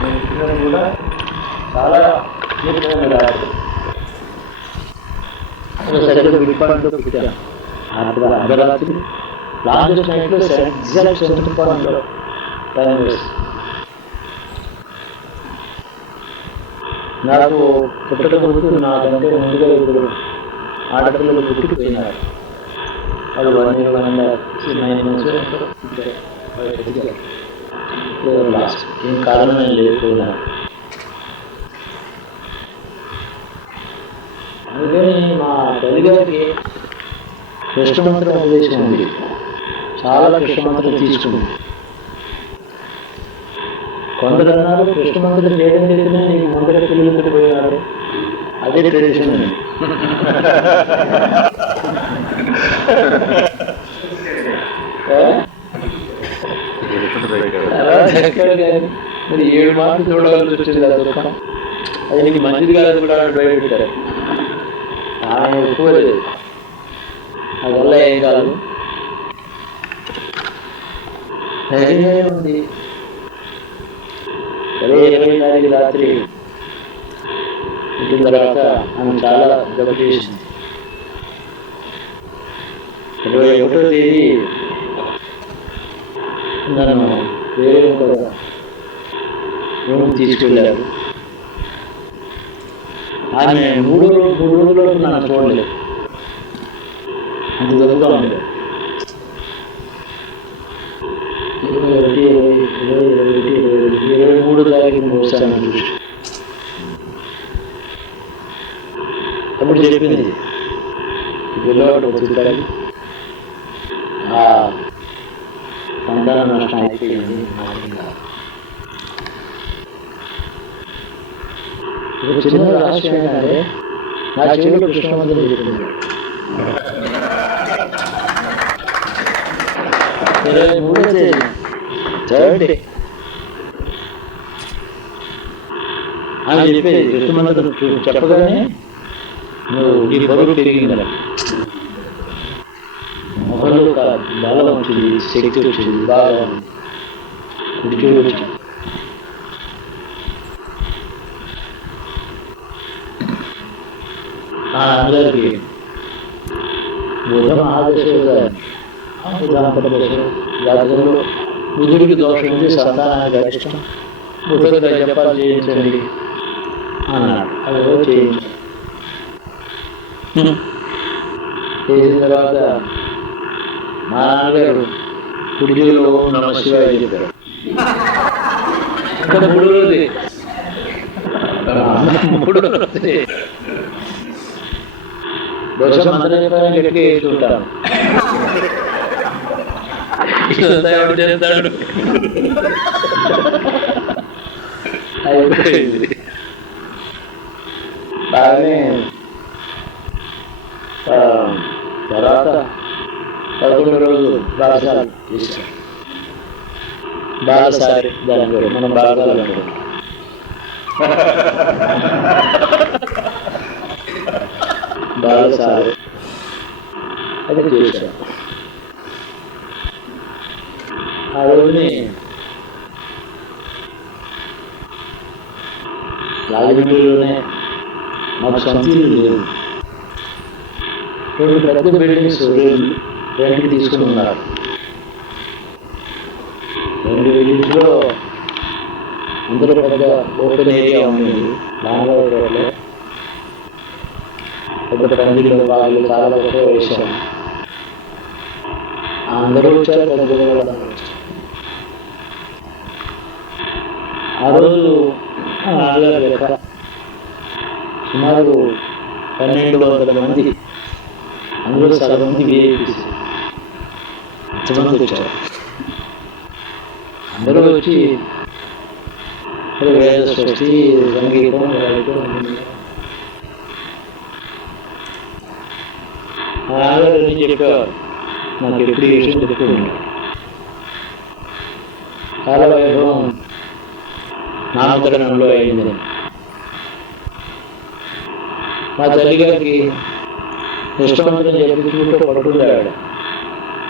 నేను పుట్టినది కూడా చాలా కీర్తనలు రాదు. సరిగ్గా విడిపాటుతో పుట్టాను. అర్ధరాత్రి లాంగెస్ట్ నైట్లో ఎగ్జాక్ట్ సెంటర్ పాయింట్లో టైం వేసి నాకు పుట్టక ముందు నాకంటే ముందుగా ఇప్పుడు ఆడపిల్లలు పుట్టిపోయినారు. వాళ్ళు 1 year 9 months లాస్ట్ ఏం కారణం లేకపోయినారు. అందుకని మా తల్లిగారికి కృష్ణమంత్రం ఉపదేశం ఉంది. చాలా కృష్ణమంత్రం తీసుకుంది. కొందరు అన్నారు కృష్ణమంత్రం చేయడం జరిగినా నీకు ముందర పిల్లలు పోయినారు. అదే ట్రెడిషన్ అండి. మరి 7 మార్కులు చూడవలసి వచ్చింది. అది నీకు మంచిది కాదు కూడా భయపెట్టారు. ఆయన ఒప్పుకోలేదు. అందువల్ల ఏం కాదు, ధైర్యమే ఉంది. 20 తారీఖు రాత్రి పుట్టిన తర్వాత ఆమె చాలా జబ్బు చేసింది. 21వ తేదీ నన్ను వేరే రూమ్ తీసుకెళ్ళారు. ఆమె 3 రోజుల్లో నన్ను చూడలేదు. అంత జరుగుతూ ఉండేది. 23వ తారీఖు వచ్చాను చూసి అప్పుడు చెప్పింది పిల్లవాడు వచ్చేసరికి సంతాన నష్టం అయిపోయింది. చిన్న రాష్ట్రం ఏంటంటే నా చెవులు కృష్ణమంత్రం చెప్పింది. 23వ తేదీ థర్డ్ డే అని చెప్పేది కృష్ణమంత్రం చెప్పగానే నువ్వు నీ బరువు పెరిగిందా, మొహంలో బలం వచ్చింది, శక్తి వచ్చింది, బాగా కుడికి వచ్చింది. అందరికీ బుధ మహాదశలో జాతకంలో బుధుడికి దోషం ఉంది, సంతానానికి అరిష్టం, బుధుడికి జపాలు చేయించండి అన్నాడు. అది చేయించాడు. చేసిన తర్వాత మా నాన్నగారు కుడిలో నమ శివాయ చెప్పారు. ఇంకా 3 రోజులు దోషం మంత్రం చెప్పాలని గట్టిగా వేస్తుంటాను. చేస్తాడు అయిపోయింది. బాగానే తర్వాత 11వ రోజు బాలసారి చేశాడు. బాలసారి దాని పేరు, మనం బాలసారి అనుకుంటాం. బాలసారి అది చేశాడు. ఆ రోజుని రాజమండ్రిలోనే మాకు సొంత ఇల్లు లేదు. 2 పెద్ద బిల్డింగ్స్ రెంట్కి తీసుకుని ఉన్నారు. 2 బిల్డింగ్స్లో అందులో పెద్ద ఓపెన్ ఏరియా ఉండేది. నాన్నగారిలో పెద్ద పందిళ్ళు, వాళ్ళు చాలా గొప్ప వేశారు. అందరూ వచ్చారు. ఆ రోజు నాన్నగారు లెక్క సుమారు 1200 మంది, అందులో సగం మంది విఐపీస్ ఎంతమంది వచ్చారు. అందరూ వచ్చి వేద సృష్టి, సంగీతం, నాన్నగారు చెప్పేవారు. నాకు ఎప్పుడు ఈ విషయం చెప్తున్నాను. చాలా వైభవం నామకరణంలో అయిందని. మా తల్లి గారికి కృష్ణమంత్రం చెప్పించుకుంటూ పడుకున్నాడు.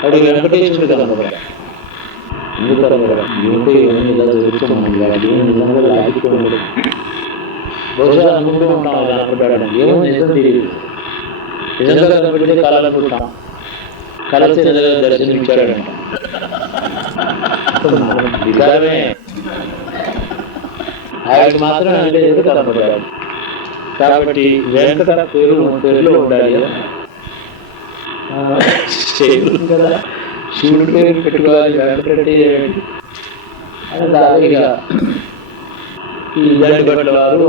అడిగి వెంకటేశ్వరుడు కనపడ్డాడు. అందుకని ఏమిటో ఇవన్నీ ఇలా జరుగుతున్నాయి, ఏం నిజంగా లాగిపోయింది. బహుశా అనుకుంటూ ఉంటాం ఇలా అనుకుంటాడు, ఏమో నిజం తెలియదు. నిజంగా కనబడితే కళాలనుకుంటాం, కలిసి నిజంగా దర్శనమిచ్చాడంట. వికారమే ఆయనకు మాత్రం అంటే ఎందుకు కనబడ్డాడు కాబట్టి వెంకట పేరులో ఉండాలి కదా, శివుడి పేరు పెట్టుకోవాలి, వెంకటరెడ్డి అలాగే ఈ జంటగడ్డ వారు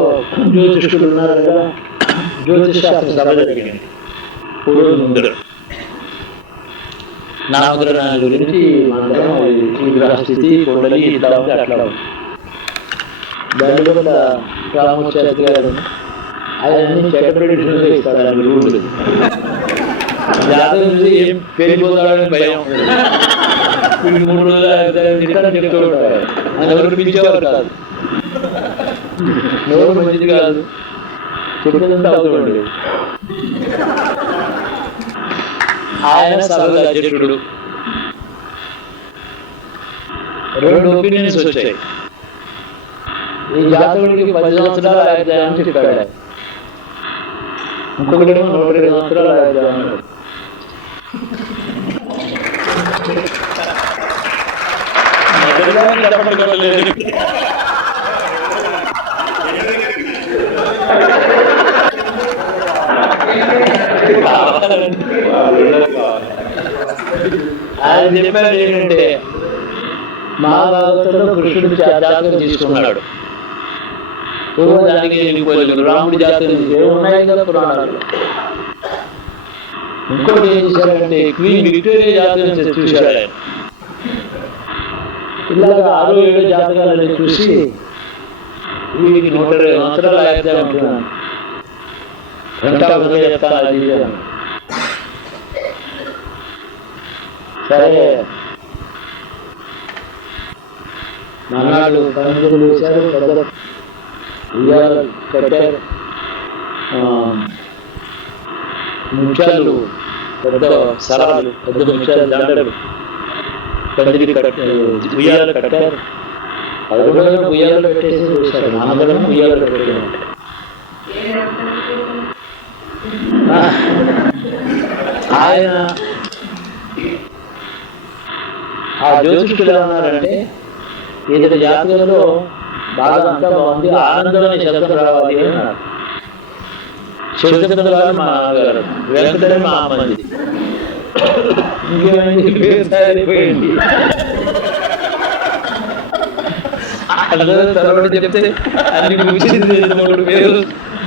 జ్యోతిష్కులు ఉన్నారు కదా, జ్యోతిష్ శాస్త్ర సభ జరిగింది. నామకరణాల గురించి మంత్రం ఈ గ్రహస్థితి కొండలి ఇట్లా ఉంది అట్లా ఉంది. జంటగడ్డ రామోత్సవ గారు అవన్నీ చెక్కబెట్టి ఇస్తాడు. ఆయన రూళ్ళు జాతకం ఏం పెరిగిపోతాడని భయం, 3 రోజులు చెప్తూ ఉంటాడు. ఆయన ఎవరు పిలిచేవారు కాదు, ఎవరు మంచిది కాదు, చెప్పేదంతా అవుతుంది. ఆయన సభకు అధ్యక్షుడు. 2 ఒపీనియన్స్ వచ్చాయి. ఈ జాతకుడికి 10 సంవత్సరాలు ఆయుర్దాయం చెప్పాడు, ఇంకొకటేమో 120 సంవత్సరాలు ఆయుర్దాయం. ఆయన చెప్పారు ఏంటంటే, మహాభారతంలో కృష్ణుడు జాతకం తీసుకున్నాడు, దానికి వెళ్ళిపోలేదు. రాముడి జాతకం ఉన్నాయి కదా పురాణాలు. ఇంకోటి ఏం చేశారంటే, క్వీన్ విక్టోరియా జాతకం చూశాడు ఆయన. ఇలాగా 6-7 జాతకాలని చూసి వీడికి 120 సంవత్సరాలు ఆయుర్దాయం ఉంటున్నాను, వెంటనే చెప్తాను అది చేశాను. సరే మనాడు పండితులు వేశారు, పెద్ద ఉయ్యాలు కట్టారు, ముత్యాలు పెద్ద సరాలు, పెద్ద ముత్యాలు దండలు పందిరి కట్టారు, ఉయ్యాలు కట్టారు. 11 ఉయ్యాలు పెట్టేసి చూశారు, నాన్నగడం ఉయ్యాలు పెట్టారు. ఆయన ఆ జ్యోతిష్కులు ఎలా ఉన్నారంటే, ఇతడి జాతకంలో బాగా అంతా బాగుంది, ఆనందమైన శబ్దం రావాలి అని అన్నారు. శబ్దం గారు మా నాన్నగారు, వెంకటనే మా అమ్మది. ఇంకేమైంది తరబడి చెప్తే అన్ని ముగిసింది. 3 పేరు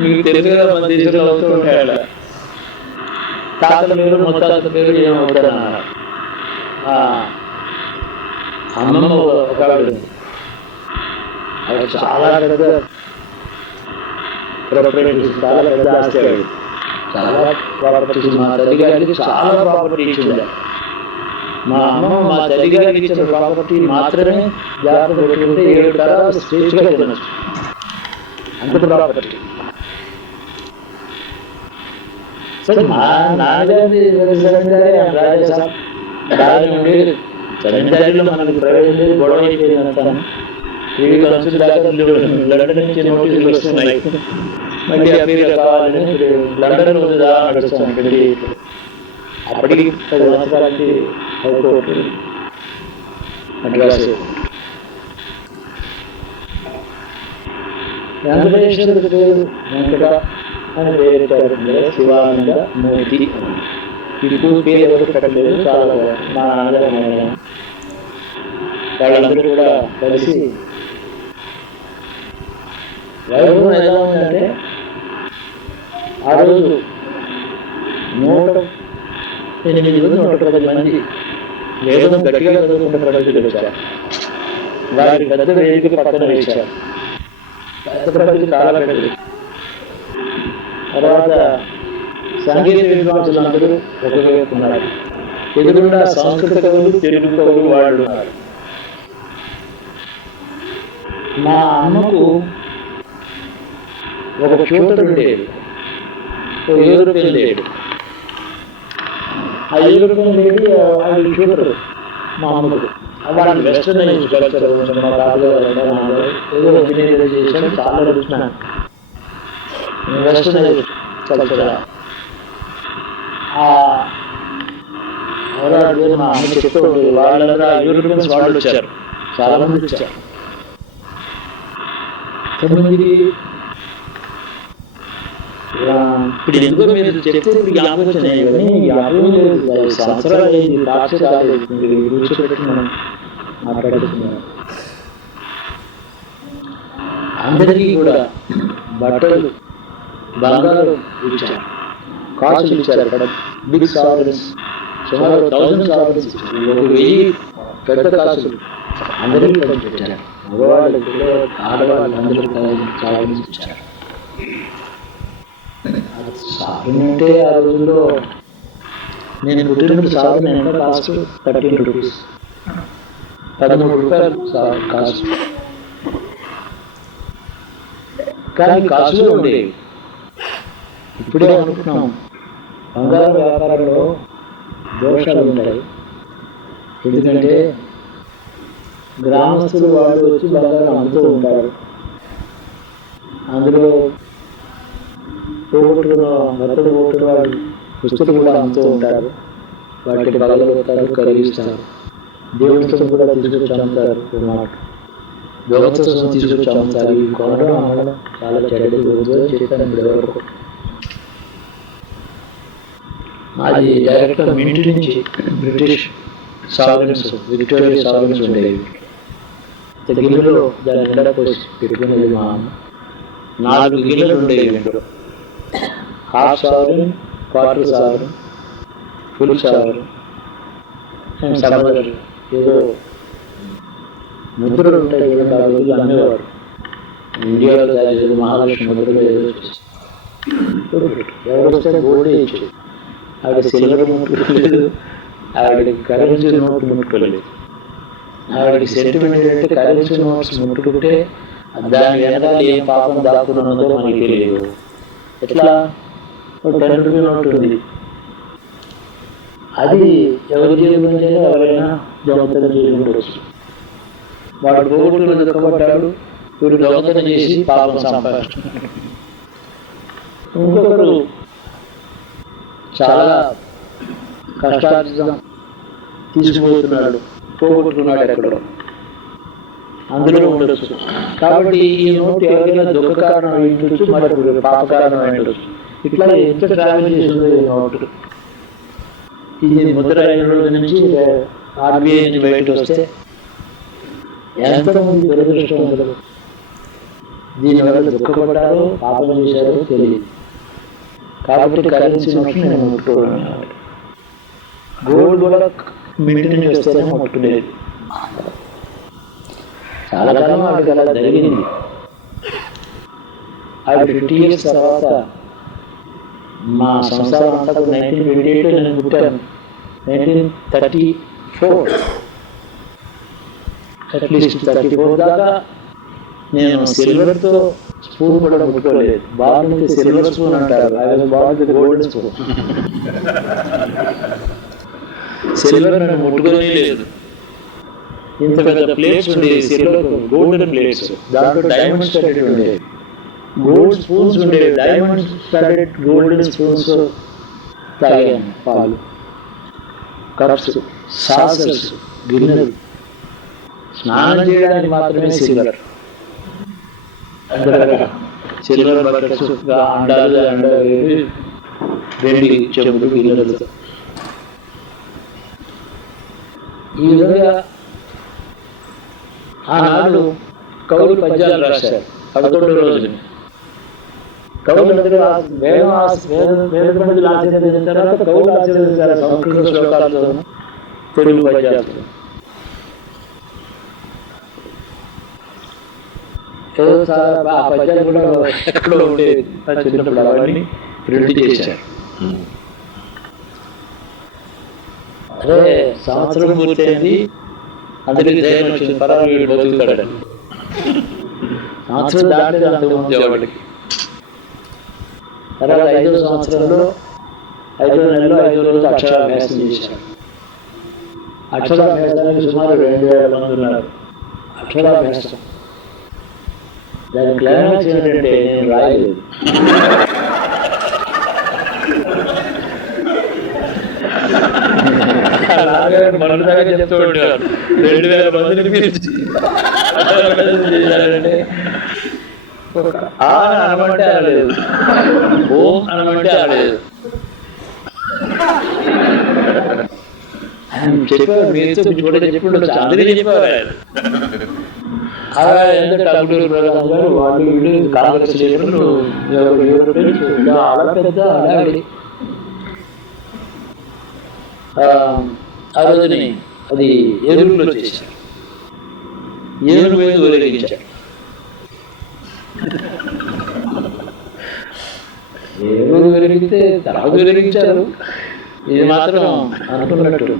మీకు తెలుసు కదా, మన దేశంలో అవుతూ ఉంటాయి. అలా తాతల పేరు ముత్తాత పేరు ఏమవుతారన్నారు. అమ్మమ్మ ఒక ఆవిడ, చాలా పెద్ద చాలా పెద్ద ఆస్తి, చాలా ప్రాపర్టీస్. మా తల్లి గారికి చాలా ప్రాపర్టీ ఇచ్చింది. మా అమ్మమ్మ మా తల్లి గారికి ఇచ్చిన ప్రాపర్టీ మాత్రమే జాగ్రత్త పెట్టుకుంటే 7 తరాలు స్టేజ్గా తినచ్చు, అంత ప్రాపర్టీ. సరే మా నాన్నగారి రాజసాబ్ బాగానే ఉండేది. జమీందారీలో మనకి ప్రవేశం లేదు, గొడవ అయిపోయింది అంతా. టీవీ కన్సులు దాకా లండన్ నుంచి నోటీసులు వస్తున్నాయి, మళ్ళీ అమెరికా కావాలని లండన్ నడుస్తాను పెళ్లి. అప్పటికి 10 సంవత్సరాలకి హైకోర్టు మద్రాసు. వెంకటేశ్వరుడు పేరు వెంకట అని పేరు, శివానంద మూర్తి. ఇప్పుడు పేరు ఎవరు పెట్టలేదు, చాలా మా నాన్నగారు వాళ్ళందరూ కూడా కలిసి. వైభవం ఎలా ఉందంటే, ఆ రోజు 108-110 మంది వేదం గట్టిగా చదువుకున్న ప్రజలు వచ్చారు. వారి పెద్ద వేదిక పక్కన వేశారు, పెద్ద ప్రజలు చాలా పెద్దది. తర్వాత సంగీత విద్వాంసులందరూ ఒకవైపు ఉన్నారు, ఎదురుగా సంస్కృత కవులు, తెలుగు కవులు వాళ్ళు ఉన్నారు. మా అమ్మకు ఒక ట్యూటర్ ఉండేది, యూరోపియన్ లేడీ. ఆ యూరోపియన్ లేడీ ఆవిడ ట్యూటర్ మా అమ్మకు. వాళ్ళని వెస్టర్నైజ్ కల్చర్ కొంచెం మా తాతగారు ఏదో ఇంజనీరింగ్ చేశాను, చాలా చూసినాను వెస్టర్నైజ్ కల్చర్. ఎవరు మా అమ్మ చెప్తూ ఉండేది, వాళ్ళందరూ యూరోపియన్స్ వాళ్ళు వచ్చారు, చాలా మంది వచ్చారు. 9 ఇప్పుడు ఎందుకో మీరు చెప్తే ఇప్పుడు జ్ఞాపకం వచ్చినాయి, కానీ 50 సంవత్సరాలు అయింది, సాక్షి కాలేదు, కూర్చోబెట్టి మనం మాట్లాడుతున్నాం. అందరికీ కూడా బట్టలు, బంగారం ఇచ్చారు, కాసులు ఇచ్చారు. అక్కడ బిగ్ సావరెన్స్ సుమారు 1000 సావరెన్స్ ఇచ్చారు, 1000 పెద్ద కాసులు అందరికీ పంచిపెట్టారు. మగవాళ్ళు ఆడవాళ్ళు అందరికీ సావరెన్స్ ఇచ్చారు. సావరెన్ అంటే ఆ రోజుల్లో నేను పుట్టినప్పుడు సావరెన్ ఎంత కాస్ట్? 13 రూపీస్, 13 రూపాయలు కాస్ట్. కానీ కాసులు ఉండేవి. ఇప్పుడే అనుకుంటున్నాం బంగారం వ్యాపారంలో దోషాలు ఉంటాయి. ఎందుకంటే గ్రామస్తులు వాళ్ళు వచ్చి బంగారం అమ్ముతూ ఉంటారు, అందులో పోగొట్టుకున్న బట్టలు పోగొట్టుకున్న వాళ్ళు పుస్తకాలు కూడా అమ్ముతూ ఉంటారు. వాటిని పగలగొడతారు, కరిగిస్తారు. దేవుడితో కూడా తీసుకొచ్చి అమ్ముతారు, మాట దొంగతనం తీసుకొచ్చి అమ్ముతారు. ఇవి కొనడం అమ్మడం చాలా చెడ్డది. రోజు చేస్తాను ఇప్పుడు ఎవరికి. అది డైరెక్ట్గా మింటి నుంచి బ్రిటిష్ సావరెన్స్, విక్టోరియా సావరెన్స్ ఉండేవి. గిన్నెలో దాని నిండా పోసి పెట్టుకునేది మా అమ్మ. 4 గిన్నెలు ఉండేవి ఇంట్లో. Half sovereign, quarter sovereign, full sovereign and summer ఏదో ముద్రలు ఉంటాయి కదా, ఆ రోజులు అమ్మేవాడు. ఇండియాలో తయారు మహాలక్ష్మి ముద్రలు ఏదో చేసి ఎవరు వస్తే గోల్డ్ ఇచ్చేది. ఆవిడ సిల్వర్ ముట్టుకోలేదు, ఆవిడ కరెన్సీ నోట్ ముట్టుకోలేదు. ఆవిడకి సెంటిమెంట్ ఏంటంటే కరెన్సీ నోట్స్ ముట్టుకుంటే దాని వెనకాల ఏం పాపం దాక్కున్నదో మనకి తెలియదు. ఎట్లా 10 రూపీ నోట్ ఉంది, అది ఎవరి జేబు నుంచి ఎవరైనా దొంగతనం చేసుకుంటూ వాడు పోగొట్టుకుని దొక్కబడ్డాడు, వీడు దొంగతనం చేసి పాపం సంపాదించు. ఇంకొకరు చాలా కష్టార్జితం తీసుకుపోతున్నాడు, పోగొట్టుకున్నాడు ఎక్కడో, అందులో ఉండొచ్చు. కాబట్టి ఈ నోట్ ఎవరైనా దుఃఖ కారణం అయిండొచ్చు, మరి పాప కారణం అయిండొచ్చు. ఇట్లా ఎంత ట్రావెల్ చేసిందో ఈ నోటు. ఇది ముద్ర అయిన రోజు నుంచి ఆర్బీఐ నుంచి బయటకు వస్తే ఎంతమంది దురదృష్టవంతులు దీనివల్ల దుఃఖపడ్డారో పాపం చేశారో తెలియదు. కాబట్టి కరెన్సీ నోట్స్ నేను ముట్టుకోవడం. గోల్డ్ కూడా మింటి నుంచి వస్తేనే ముట్టుకునేది. చాలా కాలం ఆవిడకి అలా జరిగింది. ఆవిడ 50 years తర్వాత మా సంసారం అంతా 1928 నేను పుట్టాను. 1934 అట్లీస్ట్ 34 దాకా నేను సిల్వర్తో స్పూన్ కూడా ముట్టుకోలేదు. బాగుంది సిల్వర్ స్పూన్ అంటారు, అది బాగుంది గోల్డెన్ స్పూన్. సిల్వర్ నన్ను ముట్టుకోనే లేదు. ఇంత పెద్ద ప్లేట్స్ ఉండేవి, సిల్వర్ గోల్డెన్ ప్లేట్స్, దాంట్లో డైమండ్ స్టడెడ్ ఉండేవి. గోల్డ్ స్పూన్స్ ఉండేవి, డైమండ్ స్టడెడ్ గోల్డెన్ స్పూన్స్. తాగాను పాలు, కప్స్, సాసర్స్, గిన్నెలు. స్నానం చేయడానికి మాత్రమే సిల్వర్. సిల్వర్ బకెట్స్, అండాలు, వెండి చెంబులు, గిన్నెలతో. ఈ విధంగా ఆనాడు కవులు పద్యాలు రాశారు 11వ రోజుని. కవులందరూ వేదమంది ఆశీర్వదించిన తర్వాత కవులు ఆశీర్వదించారు సంస్కృత శ్లోకాలతో, తెలుగు పద్యాలతో. ఆ పద్యాలు కూడా ఎక్కడో ఉండేది చిన్నప్పుడు, అవన్నీ ప్రింట్ చేశారు. అదే సంవత్సరం పూర్తయింది, అందరికీ ధైర్యం వచ్చింది, పరాలు వీడు బతుకుతాడని. సంవత్సరం దాటలేదు అంతకుముందు ఎవరికి. తర్వాత 5వ సంవత్సరంలో 5వ నెలలో 5వ రోజు అక్షరాభ్యాసం చేశారు. అక్షరాభ్యాసానికి సుమారు 2000 మంది ఉన్నారు. అక్షరాభ్యాసం దాని క్లైమాక్స్ ఏంటంటే నేను రాయలేదు. మనలాగా చెప్తూ ఉంటారు 2000 మందిని పిలిచి అనమంటే అనలేదు, ఓం అనమంటే అనలేదు. చెప్పారు మీతో కూడా చెప్పుండొచ్చు, అందరికీ చెప్పారు. అలా ఎందుకంటే టంగుటూరి ప్రసాద్ గారు వాళ్ళు వీళ్ళు కాంగ్రెస్ లీడర్లు చాలా పెద్ద అడావిడి. ఆ రోజుని అది ఏలూరులో చేశారు. ఏలూరు మీద ఊరేగించారు. ఏలూరు ఊరేగితే తర్వాత ఊరేగించారు. ఇది మాత్రం అనుకున్నట్టు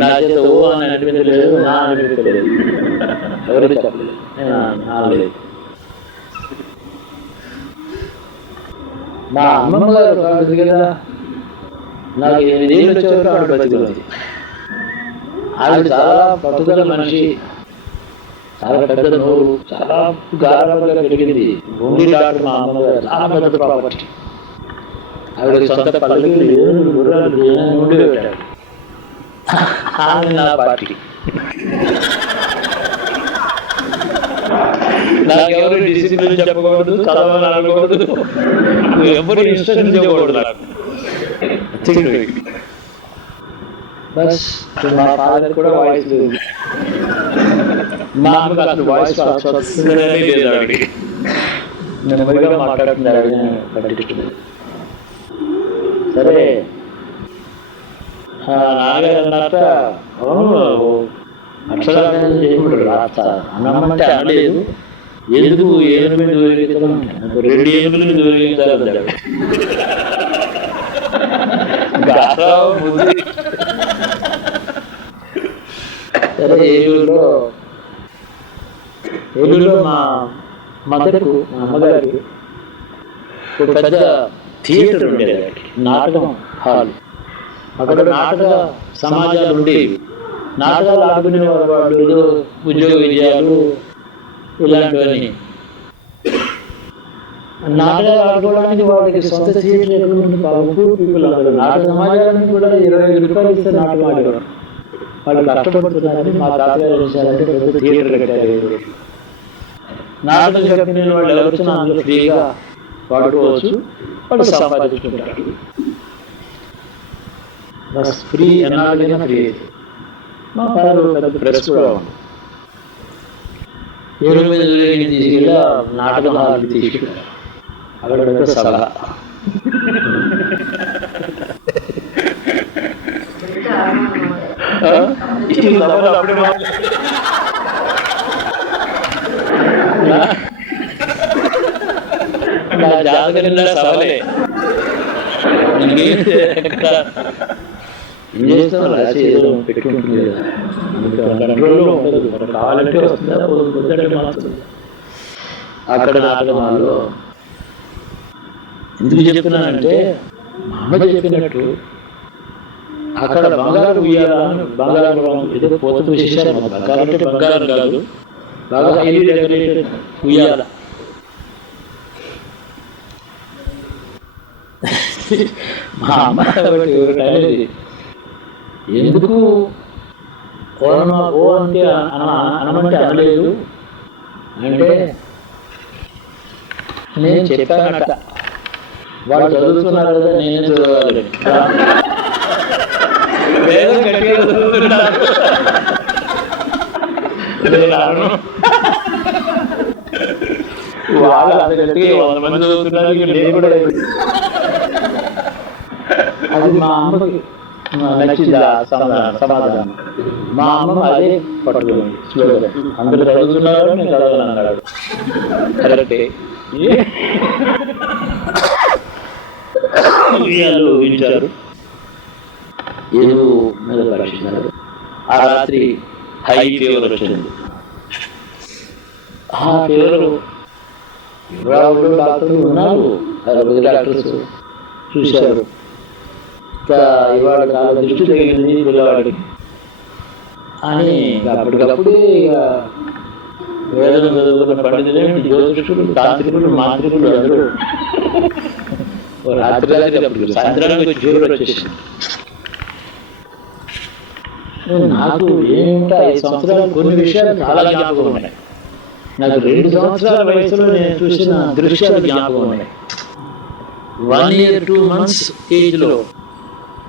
నా చేత ఓ అని అనిపించలేదు, నా అనిపించలేదు, ఎవరు చెప్పలేదు, అనలేదు. మా అమ్మమ్మ గారు కాదు కదా, నాకు 8 ఏళ్ళు వచ్చేవారు ఆవిడ బతికున్నది. ఆవిడ చాలా పట్టుదల మనిషి, చాలా పెద్ద నోరు, చాలా గారాలుగా పెరిగింది. ఓన్లీ డాక్టర్ మా అమ్మగారు, చాలా పెద్ద ప్రాపర్టీ. ఆవిడ సొంత పల్లెలు గుర్రాలు ఉండి పెట్టాడు. ఆమె నా పార్టీ. నాకెవరు డిసిప్లిన్ చెప్పకూడదు, చదవాలని అనకూడదు, ఎవరు ఇన్స్ట్రక్షన్ చెప్పకూడదు. నాకు బస్ మా ఫాదర్ కూడా వాయిస్ లేదు, మా అమ్మకి అసలు వాయిస్ లేదు. ఆవిడకి నెమ్మదిగా మాట్లాడుతున్నారు. సరే నాన్నగారు అన్నాక అక్షరాభ్యాసం చేయకూడదు, రాస్తా అన్నమంటే అనలేదు. ఎందుకు ఏనుగు మీద ఊరేగించడం, 2 ఏనుగుల మీద ఊరేగించాలి. సరే ఏలూరులో మా మదర్కు, మా అమ్మగారికి ఒక పెద్ద థియేటర్ ఉండేది, నాటకం హాల్. అక్కడ నాటక సమాజాలు ఉండేవి. నాటకాలు ఆడుకునే వాళ్ళు ఏదో ఉద్యోగ విజయాలు ఇలాంటివన్నీ. నాటకాలు ఆడుకోవడానికి వాళ్ళకి సొంత థియేటర్ ఎక్కడ ఉంటుంది. నాటక సమాజానికి కూడా 25 రూపాయలు ఇస్తే నాటకం ఆడేవారు. వాళ్ళు కష్టపడుతున్నారని మా తాతగారు చేశారంటే పెద్ద థియేటర్ కట్టారు. నాటకం చెప్పిన వాళ్ళు ఎవరు వచ్చినా అందులో ఫ్రీగా వాడుకోవచ్చు, వాళ్ళు సంపాదించుకుంటారు. బస్ ఫ్రీ, ఎన్నాళ్ళైనా ఫ్రీ. మా ఫాదర్ పెద్ద ప్రెస్ కూడా ఉంది. 7 తీసుకెళ్ళి నాటకం హాల్కి తీసుకెళ్ళారు. అక్కడ పెద్ద సలహా. నా జాతకం సవాలే. ఏం చేస్తాం, రాసి ఏదో పెట్టుకుంటుంది కదా, కంట్రోల్లో ఉండదు. కావాలంటే వస్తుందా, అక్కడ నాటకంలో ఎందుకు చెప్తున్నానంటే, మా అమ్మ చెప్పినట్టు అక్కడ బంగారు ఉయ్యాలని, బంగారం ఏదో పోతూ విశేషాలు. బంగారం అంటే బంగారం కాదు, బాగా హైలీ డెకరేటెడ్ ఉయ్యాల. మా అమ్మ ఎందుకు ఓ అంటే అనమంటే అనలేదు అంటే, నేను చెప్పానట వాళ్ళు చదువుతున్నారు కదా, నేనే చదవాలి. వాళ్ళు అందరికీ 100 మంది చదువుతున్నారు, నేను కూడా. అది మా అమ్మకి నచ్చింది సమాధానం. మా అమ్మ అదే పట్టుకుంది స్లోగన్, అందరూ చదువుతున్నారు, నేను చదవాలని అన్నాడు. కరెక్టే. ఊహించారు, ఏదో మీద పరీక్షించారు. ఆ రాత్రి హై ఫీవర్ వచ్చింది. ఆ ఫీవర్ డాక్టర్లు ఉన్నారు, 60 డాక్టర్స్ చూశారు. ఇవాళ చాలా దృష్టి తగిలింది పిల్లవాడికి. అని అప్పటికప్పుడు ఇక వేదం చదువుకున్న పండితులు జ్యోతిషులు తాంత్రికులు మాంత్రికులు అందరూ రాత్రి అప్పుడు సాయంత్రానికి జీవులు వచ్చేసింది. నాకు ఏమిటా 5 సంవత్సరాలు కొన్ని విషయాలు చాలా జ్ఞాపకం ఉన్నాయి. నాకు 2 సంవత్సరాల వయసులో నేను చూసిన దృశ్యాలు జ్ఞాపకం ఉన్నాయి. 1 year 2 months ఏజ్లో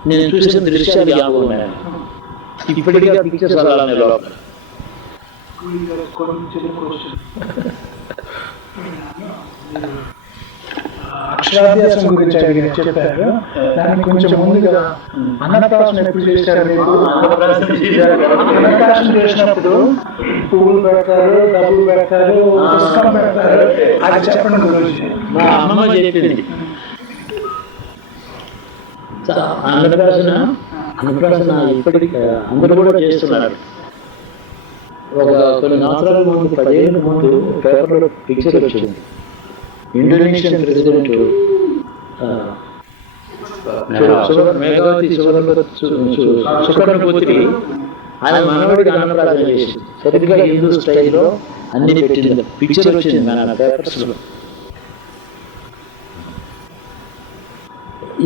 నేను చూసిన దృశ్యాలు జ్ఞాపకం ఉన్నాయి. ఇప్పటికే పిక్చర్స్ అలానే లోపల. అక్షరాభ్యాసం గురించి చెప్పారు. దానికి కొంచెం ముందుగా అన్నప్రాసన ఎప్పుడు చేశారు? మీకు అన్నప్రాసన చేసినప్పుడు పువ్వులు పెడతారు, డబ్బులు పెడతారు, పుస్తకం పెడతారు. అది చెప్పండి గురించి. మా అమ్మమ్మ చెప్పింది. అన్నప్రాసన ఇప్పటికి అందరూ కూడా చేస్తున్నారు. కొన్ని సంవత్సరాల ముందు 10 ఏళ్ళ ముందు పేపర్లో పిక్చర్ వచ్చింది. ఇండోనేషియన్ ప్రెసిడెంట్ మేఘావతి సుకర్ణపుత్రి ఆయన మనవడికి అన్నప్రాసన చేసి సరిగ్గా హిందూ స్టైల్లో అన్ని పెట్టింది. పిక్చర్ వచ్చింది మన పేపర్స్లో.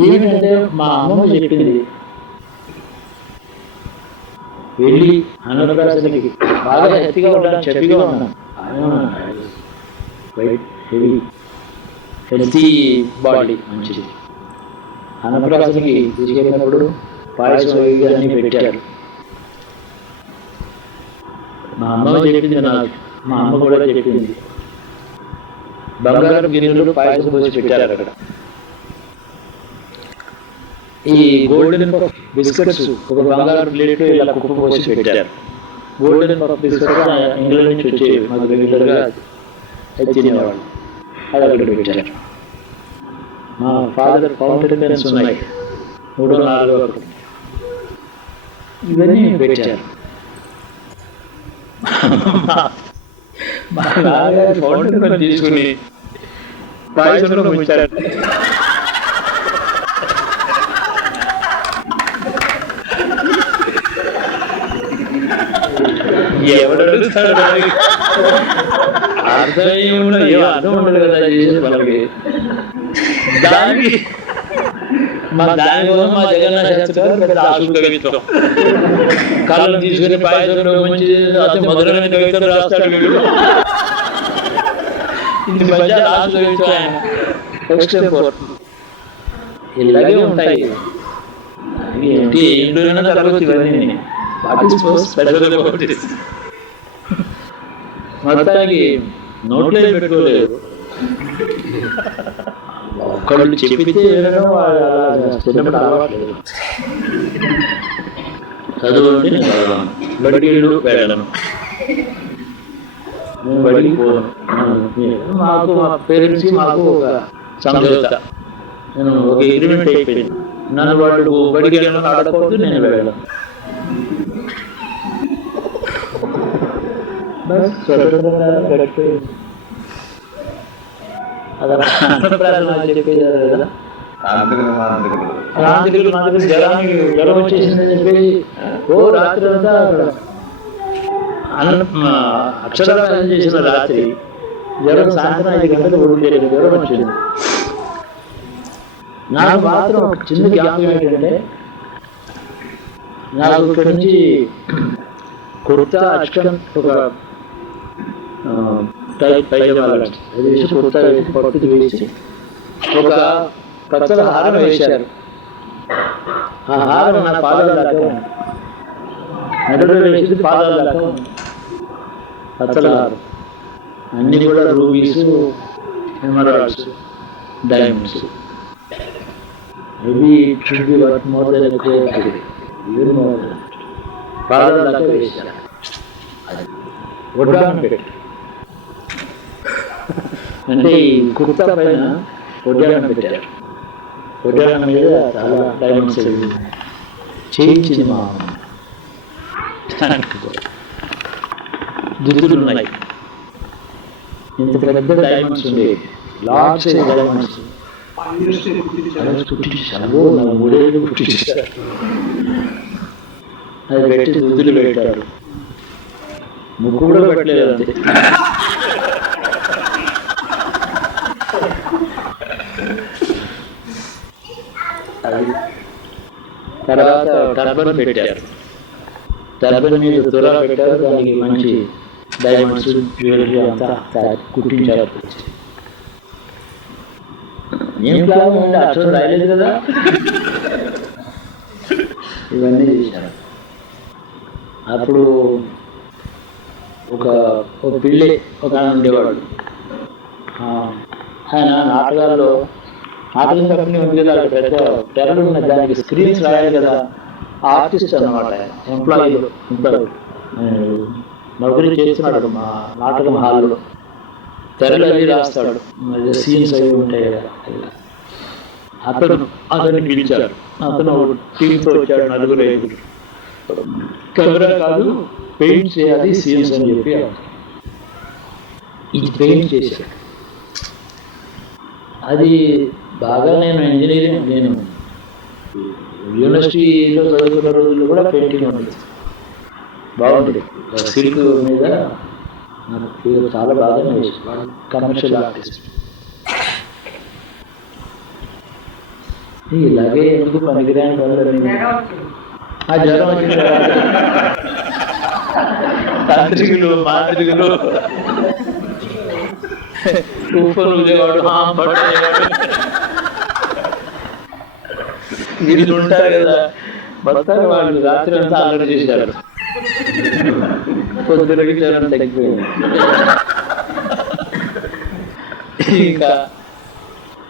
ఏమిటంటే మా అమ్మమ్మ చెప్పింది, వెళ్ళి అన్నప్రాసనకి బాగా హెత్తిగా ఉండడానికి చెప్పిగా ఉన్నాం. హెల్తీ బాడీ మంచిది. అన్నప్రాసనకి తీసుకెళ్ళినప్పుడు పాయసం అన్నీ పెట్టారు. మా అమ్మ చెప్పింది నాకు, మా అమ్మ కూడా చెప్పింది, బంగారం గిన్నెలు పాయసం పోసి పెట్టారు అక్కడ. ఈ గోల్డెన్ పఫ్ బిస్కెట్స్ ఒక బంగారు ప్లేట్లో ఇలా కుప్ప పోసి పెట్టారు. గోల్డెన్ పఫ్ బిస్కెట్స్ ఇంగ్లాండ్ నుంచి వచ్చేవి, మాకు రెగ్యులర్గా తినేవాళ్ళు. అది అక్కడ పెట్టారు. మా ఫాదర్ ఫౌంటైన్ పెన్స్ ఉన్నాయి, 3-4 ఇవన్నీ పెట్టారు. మా నాన్నగారు ఫౌంటైన్ పెన్ తీసుకుని పాయసంలో ముంచారు. ఎవడడుగుతాడు? అర్థం ఉండదు కదా చేసే వాళ్ళకి. దానికి దానికోసం మా జగన్నాథ శాస్త్రి గారు పెద్ద ఆశు కవిత్వం కళ్ళను తీసుకుని పాయసంలో మంచి అతి మధురమైన కవిత్వం రాస్తాడు. ఇది మధ్య ఆశు కవిత్వం ఆయన ఎక్స్టెంపోర్. ఇలాగే ఉంటాయి. ఏంటి ఇంట్లోనే తరగతి ఇవన్నీ మొత్తానికి నోట్లో పెట్టుకోలేదు. ఒకళ్ళు చెప్పితే చిన్నప్పుడు అలవాట్లేదు. చదువు అంటే నేను చదవను, బడికి వెళ్ళను, నేను బడికి పోను. మాకు మా పేరెంట్స్కి మాకు ఒక సమझौता, నేను ఒక అగ్రిమెంట్ అయిపోయింది. నన్ను వాళ్ళు బడికి వెళ్ళను ఆడకూడదు, నేను వెళ్ళను. స్వతంత్రంగా గడిపోయింది. చెప్పేది కదా, జ్వరం వచ్చేసిందని చెప్పేసి రాత్రి అంతా అక్షరాభ్యాసం చేసిన రాత్రి జ్వరం సాయంత్రం 5 గంటలు ఉండేది. జ్వరం వచ్చింది. నాకు మాత్రం ఒక చిన్న జ్ఞాపకం ఏంటంటే, నాకు ఇక్కడి నుంచి కుర్తా అష్టం ఒక కుర్తా వేసి పట్టుకు వేసి ఒక పచ్చల హారం వేశారు. ఆ హారం నా పాదాల దాకా ఉంది. మెడలో వేసింది పాదాల దాకా ఉంది. పచ్చల హారం అన్ని కూడా rubies, emeralds, diamonds. Maybe it should be worth more than a crore today. Even more than. పాదాల దాకా వేశారు. వడ్డానం పెట్టి అంటే ఈ కుర్తా పైన వడ్డానం పెట్టారు. వడ్డానం మీద చాలా డైమండ్స్ చేయించింది మా దుద్దులు ఉన్నాయి. ఇంత పెద్ద డైమండ్స్ ఉండేవి, లార్జ్ సైజ్ డైమండ్స్. 3 ఏళ్ళు కుట్టించారు. అది పెట్టి దుద్దులు పెట్టారు. ముక్కు కూడా పెట్టలేదు అంతే. అది తర్వాత టర్బన్ పెట్టారు. టర్బన్ మీద తురా పెట్టారు, దానికి మంచి డైమండ్స్ జ్యువెలరీ అంతా కుట్టించారు. ఏం ప్లాన్ ఉంది, అక్షరం రాయలేదు కదా, ఇవన్నీ చేశారు. అప్పుడు ఒక పిల్లి ఒక ఆయన ఉండేవాడు. ఆయన నాటకాల్లో నాటకం కంపెనీ ఉంది కదా, పెద్ద తెరలు ఉన్న దానికి స్క్రీన్స్ రాయాలి కదా, ఆర్టిస్ట్ అన్నమాట. ఎంప్లాయీ నౌకరీ చేస్తున్నాడు మా నాటకం హాల్లో. తెరలు అవి రాస్తాడు, సీన్స్ అవి ఉంటాయి కదా. అతను పిలిచాడు. అతను టీంతో వచ్చాడు, 4-5. కెమెరా కాదు, పెయింట్ చేయాలి సీన్స్ అని చెప్పి ఇది పెయింట్ చేశాడు. అది బాగా నేను యూనివర్సిటీలో చదువుకున్న రోజుల్లో కూడా పెయింటింగ్ ఉంటుంది, బాగుంటుంది. సిల్క్ మీద నాకు చాలా బాగా వేసి కమర్షియల్ ఆర్టిస్ట్. ఇలాగే ఎందుకు పనికిరాని పనులు. ఆ జ్వరం వచ్చిన తాంత్రికులు మాంత్రికులు వీళ్ళు ఉంటారు కదా, వస్తారు వాళ్ళు. రాత్రి అంతా అల్లరి చేశారు, పొద్దునకి జ్వరం తగ్గిపోయింది. ఇంకా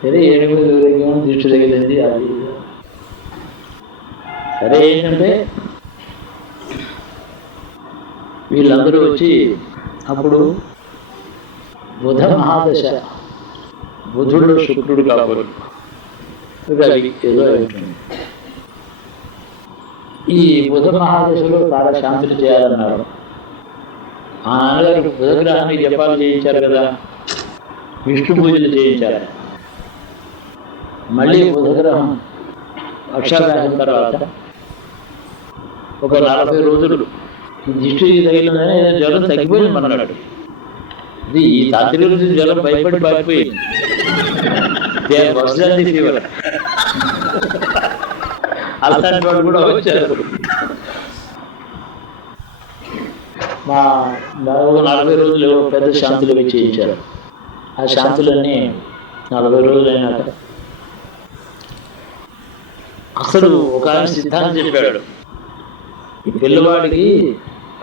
సరే ఏనుగు దూరంగా దృష్టి తగిలింది. అది సరే ఏంటంటే వీళ్ళందరూ వచ్చి అప్పుడు బుధ మహాదశ, బుధుడు శుక్రుడు కాబట్టి ఏదో అవుతుంది. ఈ బుధ మహాదశలో చాలా శాంతులు చేయాలన్నారు. ఆ నాన్నగారు బుధగ్రహాన్ని జపాలు చేయించారు కదా, విష్ణు పూజలు చేయించారు. మళ్ళీ బుధగ్రహం అక్షరాభ్యాసం తర్వాత ఒక 40 రోజులు దిష్టి తగిలిందని జ్వరం తగ్గిపోయింది అన్నాడు. ఇది ఈ తాంత్రిక జ్వరం భయపడి పారిపోయింది. ఫీవర్ అలాంటి వాడు కూడా వచ్చారు. మా 40 రోజులు పెద్ద శాంతులు చేయించారు. ఆ శాంతులన్నీ 40 రోజులు అయినాక అసలు ఒక ఆయన సిద్ధాంతం చెప్పాడు. ఈ పిల్లవాడికి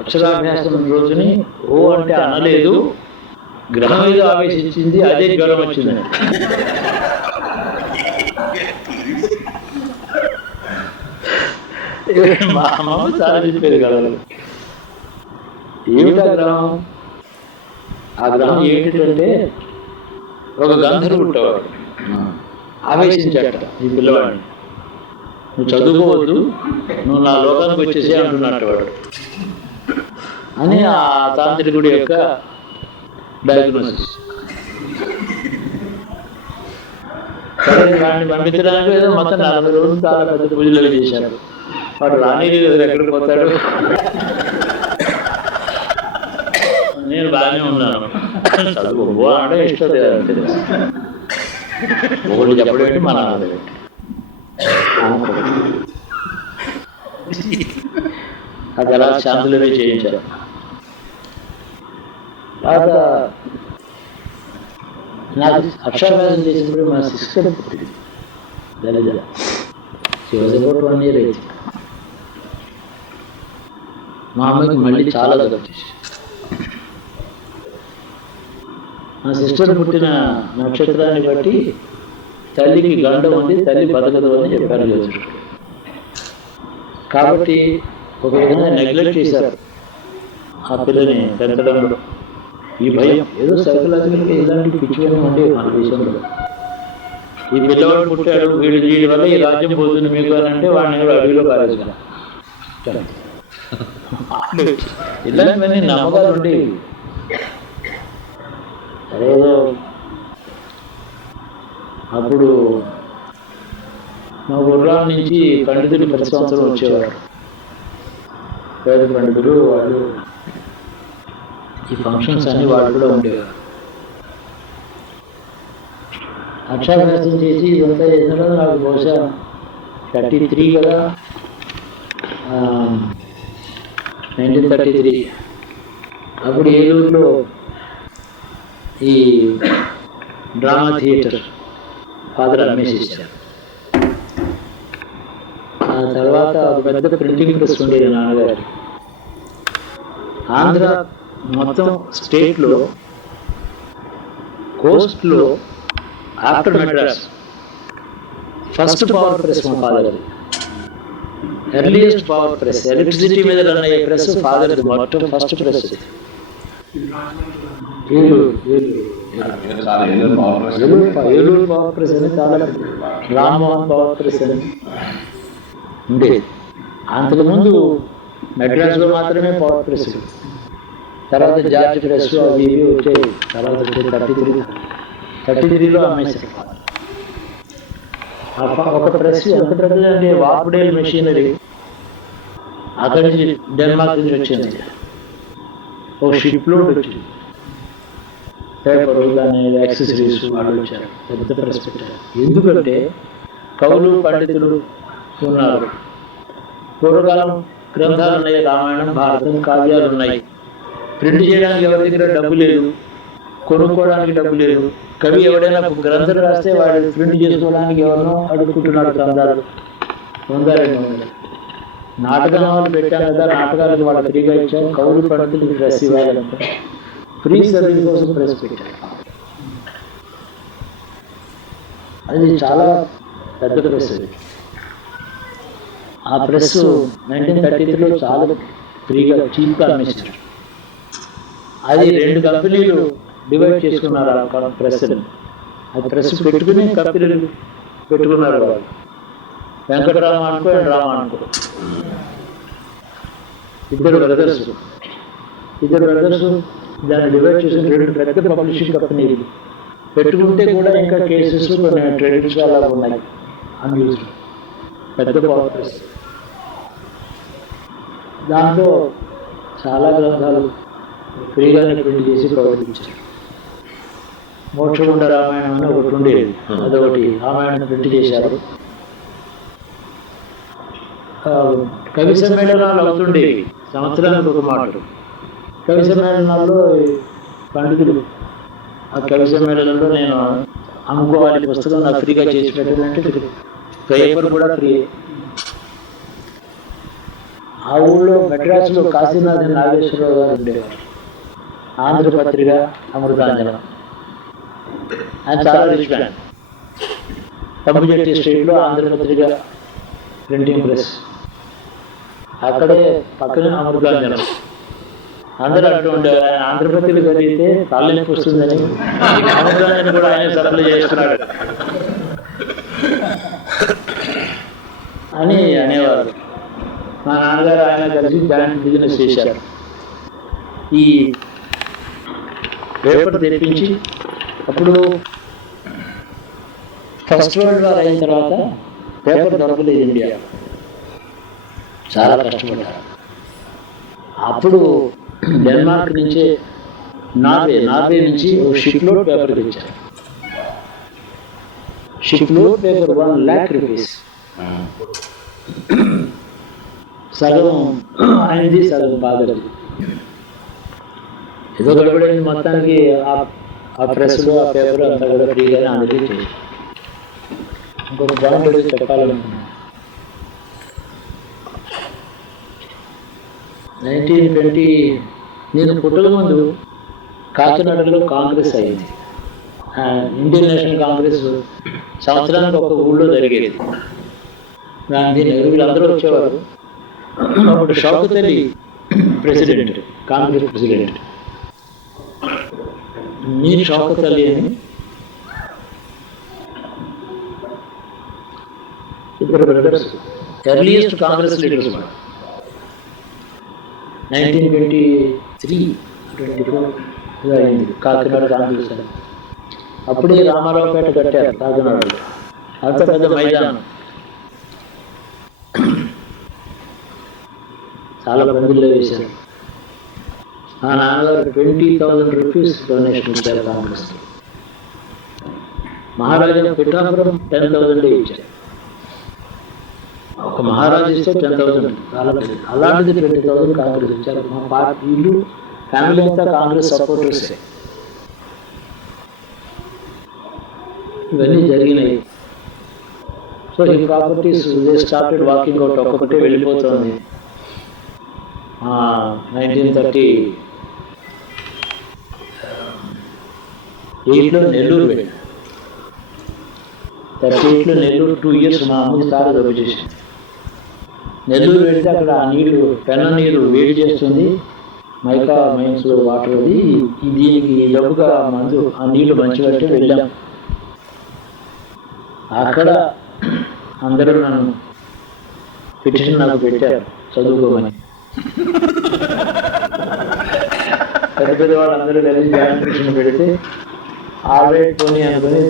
అక్షరాభ్యాసం రోజుని ఓ అంటే అనలేదు, గ్రహం మీద ఆవేశించింది, అదే జ్వరం వచ్చిందని. మా అమ్మ చాలా చెప్పేది కదా. ఏమిటా గ్రహం? ఆ గ్రహం ఏంటంటే ఒక గంధర్వుడు పుట్టేవాడు, ఆవేశించాట ఈ పిల్లవాడిని. నువ్వు చదువుకోవద్దు, నువ్వు నా లోకానికి వచ్చేసి అంటున్నట్టు వాడు అని ఆ తాంత్రికుడి యొక్క డయాగ్నోసిస్. సరే వాడిని పంపించడానికి ఏదో మొత్తం 40 రోజులు చాలా పెద్ద పూజలు చేశారు. వాడు రాని ఎక్కడికి పోతాడు. నేను బాగానే ఉన్నాను, చదువు అంటే ఇష్టం లేదంటే ఒకటి చెప్పడం మన అది అలా శాంతులనే చేయించారు. తర్వాత నాకు అక్షరాభ్యాసం చేసినప్పుడు మా సిస్టర్ దళిత శివజగోట్ 1 year అయింది. మా అమ్మకి మళ్ళీ చాలా దగ్గర. మా సిస్టర్ పుట్టిన నక్షత్రాన్ని బట్టి తల్లికి గండం ఉంది, తల్లి బతకదు అని చెప్పారు జ్యోతిషుడు. కాబట్టి ఒక విధంగా నెగ్లెక్ట్ చేశారు ఆ పిల్లని పెంచడంలో. ఈ భయం ఏదో సైకలాజికల్గా ఇలాంటి పిచ్చిగా ఉండే మన దేశంలో. ఈ పిల్లవాడు పుట్టాడు, వీడి వల్ల ఈ రాజ్యం పోతుంది మీకు అని అంటే వాడిని ఎవరు అడవిలో పారేసారు. ఇలాంటివన్నీ నమ్మకాలు ఉండేవి. అదేదో అప్పుడు మా గుర్రాల నుంచి పండితులు ప్రతి సంవత్సరం వచ్చేవారు. పేద పండితులు వాళ్ళు ఈ ఫంక్షన్స్ అన్ని వాళ్ళు కూడా ఉండేవారు. అక్షరాభ్యాసం చేసి ఇదంతా చేసినా నాకు బహుశా 33 కదా, 1933. అప్పుడు ఏలూరులో ఈ డ్రామా థియేటర్ ఫాదర్ అమ్మేసేసారు. ఆ తర్వాత పెద్ద ప్రింటింగ్ ప్రెస్ ఉండేది నాన్నగారు. ఆంధ్ర మొత్తం స్టేట్లో కోస్ట్లో after Madras first power press మా father. Earliest power press, electricity మీద రన్ అయ్యే ప్రెస్ ఫాదర్ మొత్తం first press. Eluru power press అని చాలా, రామ్మోహన్ పవర్ ప్రెస్ అని ఉండేది. అంతకుముందు మెడ్రాస్లో మాత్రమే పవర్ ప్రెస్, తర్వాత జార్జ్ ప్రెస్ అవి ఇవి వచ్చాయి. తర్వాత 33లో అమ్మేశారు. ఒక ప్రెస్ ఎంత పెద్దదంటే వాపుడేల్ మెషినరీ అక్కడి నుంచి డెన్మార్క్ నుంచి వచ్చింది. ఒక షిప్ లోడ్ వచ్చింది, పేపర్లు కానీ యాక్సెసరీస్ వాళ్ళు వచ్చారు, పెద్ద ప్రెస్ పెట్టారు. ఎందుకంటే కవులు పండితులు ఉన్నారు, పూర్వకాలం గ్రంథాలు ఉన్నాయి, రామాయణం భారతం కావ్యాలు ఉన్నాయి. ప్రింట్ చేయడానికి ఎవరి దగ్గర డబ్బు లేదు, కొనుక్కోవడానికి డబ్బు లేదు. కవి ఎవడైనా గ్రంథం రాస్తే వాడు ప్రింట్ చేసుకోవడానికి ఎవరినో అడుగుకుంటున్నాడు. గ్రంథాలు పొందాలని నాటకం వాళ్ళు పెట్టారు కదా, నాటకాలకు వాళ్ళు ఫ్రీగా ఇచ్చారు. కవులు పండితులు ప్రెస్ ఇవ్వాలంటే ఫ్రీ సర్వీస్ కోసం ప్రెస్ పెట్టారు. అది చాలా పెద్ద ప్రెస్. అది ఆ ప్రెస్ 1933లో చాలా ఫ్రీగా చీప్గా అమ్మేశారు. అది 2 కంపెనీలు డివైడ్ చేసుకున్నారు ఆ ప్రెస్ని. ఆ ప్రెస్ పెట్టుకుని కంపెనీలు పెట్టుకున్నారు వాళ్ళు. వెంకటరామ అనుకో, రామ అనుకో, ఇద్దరు బ్రదర్స్ దాన్ని డివైడ్ చేసుకుని 2 పెద్ద పబ్లిషింగ్ కంపెనీలు పెట్టుకుంటే కూడా ఇంకా కేసెస్ కొన్ని ట్రేడింగ్స్ అలా ఉన్నాయి. అన్యూజ్డ్ పెద్ద పవర్ ప్రెస్. దాంట్లో చాలా గ్రంథాలు ఫ్రీగానే ప్రింట్ చేసి ప్రవర్తించారు. మోక్షగుండ రామాయణం అని ఒకటి ఉండేది, అదొకటి రామాయణం ప్రింట్ చేశారు. కవి సమ్మేళనాలు అవుతుండేవి, సంవత్సరానికి ఒక మాట. కవి సమ్మేళనాల్లో పండితులు, ఆ కవి సమ్మేళనంలో నేను అమ్ముకోవాలి పుస్తకం నాకు ఫ్రీగా చేసి పెట్టాలంటే పేపర్ కూడా ఫ్రీ. ఆ ఊళ్ళో మెడ్రాస్లో కాశీనాథ్ నాగేశ్వరరావు గారు ఉండేవారు. ఆంధ్రపత్రిక, అమృతాంజనం. ఆయన చాలా రిచ్ మ్యాన్. పంపుజెట్టి స్ట్రీట్లో ఆంధ్రపత్రిక ప్రింటింగ్ ప్రెస్, అక్కడే పక్కన అమృతాంజనం. అందరూ అంటూ ఉండేవారు, ఆయన ఆంధ్రపత్రిక జరిగితే తలనొప్పి వస్తుందని అమృతాంజనం కూడా ఆయన సప్లై చేస్తున్నాడు అని అనేవారు. మా నాన్నగారు ఆయన కలిసి బ్యాంక్ బిజినెస్ చేశారు. ఈ పేపర్ తెప్పించి, అప్పుడు ఫస్ట్ వరల్డ్ వార్ అయిన తర్వాత పేపర్ దొరకలేదు ఇండియా, చాలా కష్టపడ్డారు. అప్పుడు డెన్మార్క్ నుంచి నార్వే నుంచి షిప్ లోడ్ పేపర్ తెచ్చారు. Ship load paper 1 lakh rupees. సగం ఆయనది, సగం బాధది. ఏదో గడబడింది. మొత్తానికి ఆ ప్రెస్లో ఆ పేపర్ అంతా కూడా ఫ్రీగానే అందరికీ చేసి. ఇంకొక పాయింట్ చెప్పాలనుకున్నాను. 1920 నేను పుట్టక ముందు కాకినాడలో కాంగ్రెస్ అయింది. ఇండియన్ నేషనల్ కాంగ్రెస్ సంవత్సరానికి ఒక ఊళ్ళో జరిగేది. గాంధీ, నెహ్రూ వీళ్ళందరూ వచ్చేవారు. అప్పుడు షౌకత్ అలీ ప్రెసిడెంట్, కాంగ్రెస్ ప్రెసిడెంట్. మీర్ షౌకత్ అలీ అని ఇద్దరు బ్రదర్స్, ఎర్లియస్ట్ కాంగ్రెస్ లీడర్స్. 1923-24 అయింది కాకినాడ కాంగ్రెస్ అని. అప్పుడే రామారావుపేట కట్టారు కాకినాడలో, అంత పెద్ద మైదానం, చాలా బంధువులు వేశారు. మా నాన్నగారు 20,000 రూపీస్ డొనేషన్ ఇచ్చారు కాంగ్రెస్. మహారాజా పిఠాపురం 10,000 ఇచ్చారు. ఒక మహారాజు ఇస్తే 10,000 అలాంటిది 20,000 కాంగ్రెస్ ఇచ్చారు. మా పార్టీ ఇల్లు ఫ్యామిలీ అంతా కాంగ్రెస్ సపోర్టర్సే. ఇవన్నీ జరిగినాయి. సో ఈ ప్రాపర్టీస్ స్టార్టెడ్ వాకింగ్ అవుట్, ఒక్కొక్కటే వెళ్ళిపోతుంది. 1938లో నెల్లూరు వెళ్ళి 38లో నెల్లూరు 2 years మా అమ్మకి చాలా జబ్బు చేసింది. నెల్లూరు వెళ్తే అక్కడ ఆ నీళ్ళు పెన్న నీరు వేడి చేస్తుంది, మైకా మైన్స్లో వాటర్ అది, దీనికి జబ్బుగా మందు ఆ నీళ్లు మంచిగా వెళ్ళాం. అక్కడ అందరూ నన్ను పిటిషన్ నాకు పెట్టారు చదువుకోమని. పెద్ద పెద్ద వాళ్ళందరూ కలిసి జాయిన్ పిటిషన్ పెడితే ఆల్రెడీ పోనీ అనుకుని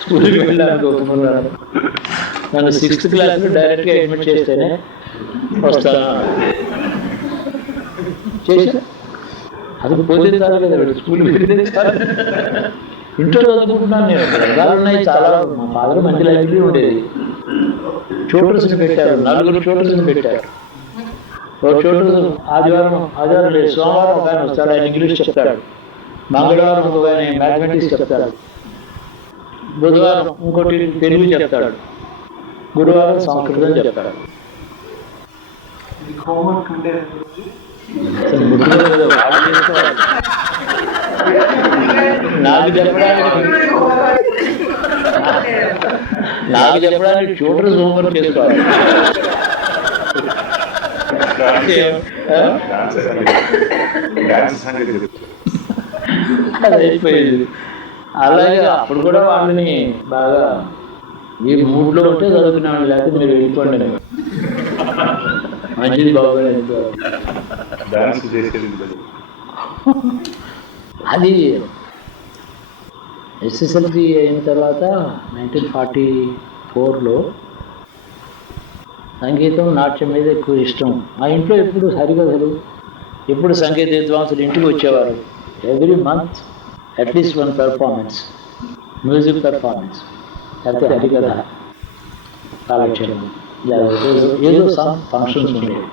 స్కూల్కి వెళ్ళడానికి ఒప్పుకున్నారు. నన్ను 6th క్లాస్లో డైరెక్ట్గా అడ్మిట్ చేస్తేనే వస్తాను చేసా. అది పోతే చాలు కదా, స్కూల్కి వెళ్తే చాలు. ఇంట్లో చదువుకుంటున్నాను నేను. రంగాలు ఉన్నాయి చాలా. మా ఫాదర్ మంచి లైబ్రరీ ఉండేది. ట్యూటర్స్ని పెట్టారు, 4 ట్యూటర్స్ని పెట్టారు. ఒక ట్యూటర్ ఆదివారం లేదు, సోమవారం ఒక ఆయన వస్తాడు, ఆయన ఇంగ్లీష్ చెప్తాడు. మంగళవారం ఒక ఆయన మ్యాథమెటిక్స్ చెప్తాడు. బుధవారం ఇంకోటి తెలుగు చెప్తాడు. గురువారం సంస్కృతం చెప్తాడు. నాకు చెప్పడానికి ట్యూటర్స్ హోంవర్క్ చేసుకోవాలి. అది అయిపోయింది. అలాగే అప్పుడు కూడా వాళ్ళని బాగా ఈ మూడ్లో ఉంటే చదువుకున్నాను, లేకపోతే మీరు వెళ్ళిపోండి మంచిది బాగోలేదు. అది ఎస్ఎస్ఎల్సి అయిన తర్వాత 1944లో సంగీతం నాట్యం మీద ఎక్కువ ఇష్టం. మా ఇంట్లో ఎప్పుడు హరికథలు, ఎప్పుడు సంగీత విద్వాంసులు ఇంటికి వచ్చేవారు. Every month at least 1 performance, music performance, లేకపోతే హరికథ కాలక్షేపం, ఏదో ఫంక్షన్స్ ఉండేవి.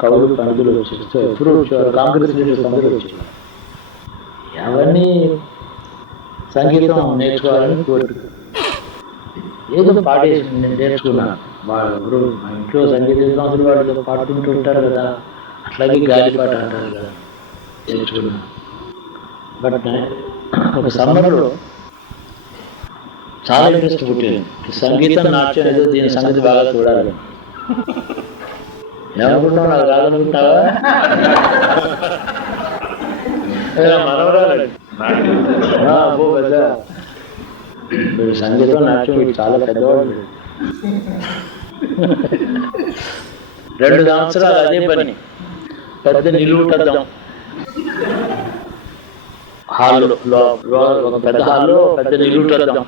కవులు పండితులు వచ్చేస్తే ఎప్పుడు వచ్చేవారు, కాంగ్రెస్ లీడర్స్ అందరూ వచ్చేవారు. అవన్నీ సంగీతం నేర్చుకోవాలని కోరిక. ఏదో పాడేసి నేర్చుకున్నాను. వాళ్ళు మా ఇంట్లో సంగీత విద్వాంసులు వాళ్ళు పాడుకుంటూ ఉంటారు కదా, అట్లాగే గాలిపాట అంటారు కదా, నేర్చుకున్నాను. బట్ ఒక సమ్మర్లో చాలా ఇంట్రెస్ట్ పుట్టింది. సంగీతం నాట్యం ఏదో దీని సంగతి బాగా చూడాలి. ఏమనుకుంటావు, నాకు రాదనుకుంటావా? మనవరాలు పెద్ద సంగీతం నాట్యం చాలా పెద్దవాళ్ళు. 2 సంవత్సరాలు అదే పని. పెద్ద నిలువుటద్దాం హాల్లో, ఒక పెద్ద హాల్లో పెద్ద నిలువుటద్దాం,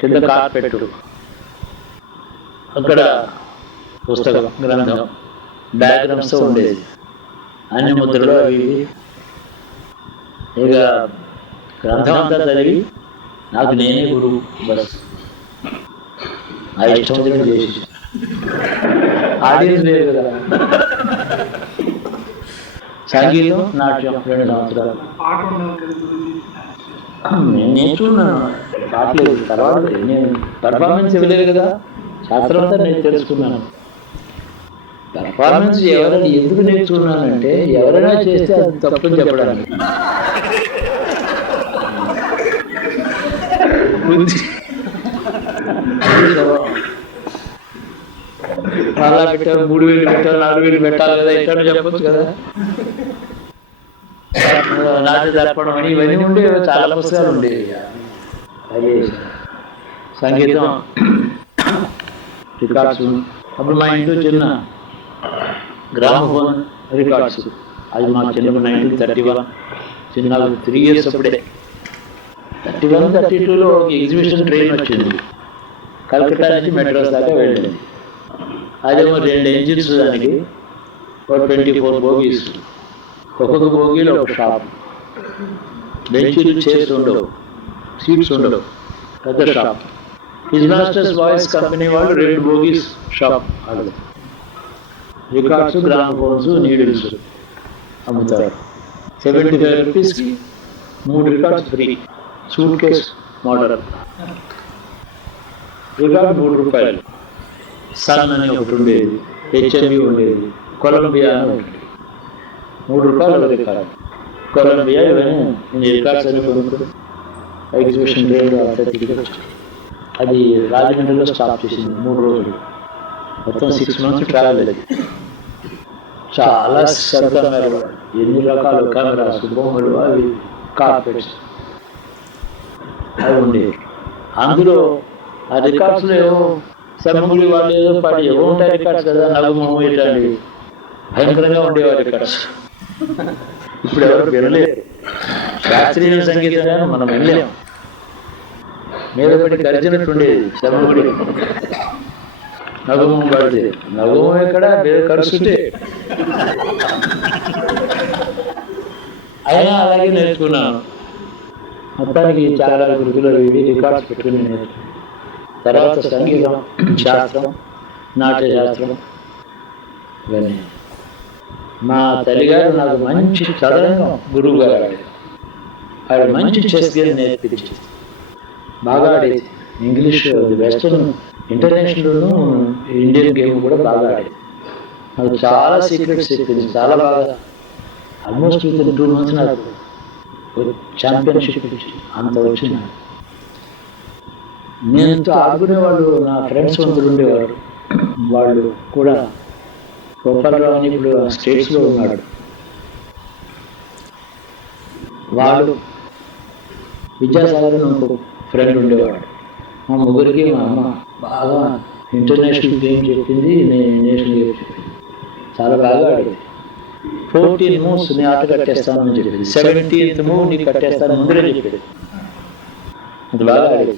కింద కార్పెట్, అక్కడ పుస్తకం గ్రంథం డయాగ్రామ్స్తో ఉండేది, అన్ని ముద్రలు అవి. ఇక గ్రంథం అంతా చదివి నాకు నేనే గురువు. బస్ ఆ ఇష్టం చేసి ఆడియన్స్ లేదు కదా. సంగీతం నాట్యం 2 సంవత్సరాలు నేను నేర్చుకున్నాను. పాటలేదు, తర్వాత నేను పర్ఫార్మెన్స్ ఇవ్వలేదు కదా, శాస్త్రం అంతా నేను తెలుసుకున్నాను. పర్ఫార్మెన్స్ ఎవరైనా ఎందుకు నేర్చుకున్నానంటే, ఎవరైనా చేస్తే అది తప్పని చెప్పడానికి. అలా పెట్టారు, 3,000 పెట్టారు, 4,000 పెట్టాలి కదా, ఎక్కడ చెప్పచ్చు కదా. నాట్య దర్పణం అని ఇవన్నీ ఉండేవి, చాలా పుస్తకాలు ఉండేవి. సంగీతం రికార్డ్స్. అప్పుడు మా ఇంట్లో చిన్న గ్రామఫోన్ రికార్డ్స్, అది మా చిన్నప్పుడు 1931, చిన్న 3 years అప్పుడే. 31, 32లో ఒక ఎగ్జిబిషన్ ట్రైన్ వచ్చింది, కలకత్తా నుంచి మెడ్రాస్ దాకా వెళ్ళింది. అదేమో 2 engines దానికి. 24 బోగీస్, ఒక్కొక్క బోగీలో ఒక షాప్, బెంచీలు చైర్స్ ఉండవు, సీట్స్ ఉండవు, పెద్ద shop. His masters voice company వాళ్ళు 2 బోగీస్ షాప్, రికార్డ్స్, గ్రామఫోన్స్, నీడిల్స్ అమ్ముతారు. 75 రూపీస్కి 3 records free. Suit case model record 3 రూపాయలు. సన్ అని ఒకటి ఉండేది, హెచ్ఎంవి ఉండేది, కొలంబియా అని ఉండేది. 3 రూపాయలు ఒక రికార్డ్. కొలంబియా ఇవన్నీ రికార్డ్స్ అని కొనుక్కోడు. ఎగ్జిబిషన్ రేట్ అది రాజమండ్రిలో స్టాప్ చేసింది 3 రోజులు. మొత్తం 6 months ట్రావెల్. అది చాలా కెమెరాలు, ఎన్ని రకాల కెమెరాస్, బొమ్మలు, అవి కార్పెట్స్ అవి ఉండేవి. అందులో ఆ రికార్డ్స్లో ఏవో సెమ్మగుడి వాళ్ళు ఏదో పాడి ఏవో ఉంటాయి రికార్డ్స్ కదా, నలుగుము ఇట్లాంటివి భయంకరంగా ఉండేవారు రికార్డ్స్. ఇప్పుడు ఎవరు వినలేరు. శాస్త్రీయ సంగీతంగా మనం వినలేము. మీద పడి గర్జనట్టు ఉండేది సెమ్మగుడి. నగుమం పడితే నగుమం ఎక్కడ కరుస్తుంటే అయినా అలాగే నేర్చుకున్నాను. మొత్తానికి చాలా గుర్తులు రికార్డ్స్ పెట్టుకుని నేర్చుకున్నాను. తర్వాత సంగీతం, శాస్త్రం, నాట్య శాస్త్రం ఇవన్నీ. మా తల్లిగారు నాకు మంచి చదరంగం గురువు గారు ఆవిడ మంచి చెస్ గేమ్ నేర్పించి బాగా ఆడేది. English, western, international, Indian game కూడా బాగా ఆడేది. నాకు చాలా సీక్రెట్స్ చెప్పింది. చాలా బాగా ఆల్మోస్ట్ 2 months నాకు ఛాంపియన్షిప్ అంత వచ్చింది. నేను ఆడుకునేవాళ్ళు నా ఫ్రెండ్స్ అందరూ ఉండేవారు. వాళ్ళు కూడా గోపాలరావు అని ఇప్పుడు స్టేట్స్లో ఉన్నాడు. వాళ్ళు విద్యాసాగర్ ఇంకొక ఫ్రెండ్ ఉండేవాడు. మా ముగ్గురికి మా అమ్మ బాగా ఇంటర్నేషనల్ గేమ్ చెప్పింది, నేను నేషనల్ గేమ్ చెప్పింది. చాలా బాగా ఆడేది. 14 moves నీ ఆట కట్టేస్తానని చెప్పింది. 17th move నీ కట్టేస్తాను ముందరే చెప్పేది. అది బాగా ఆడేది.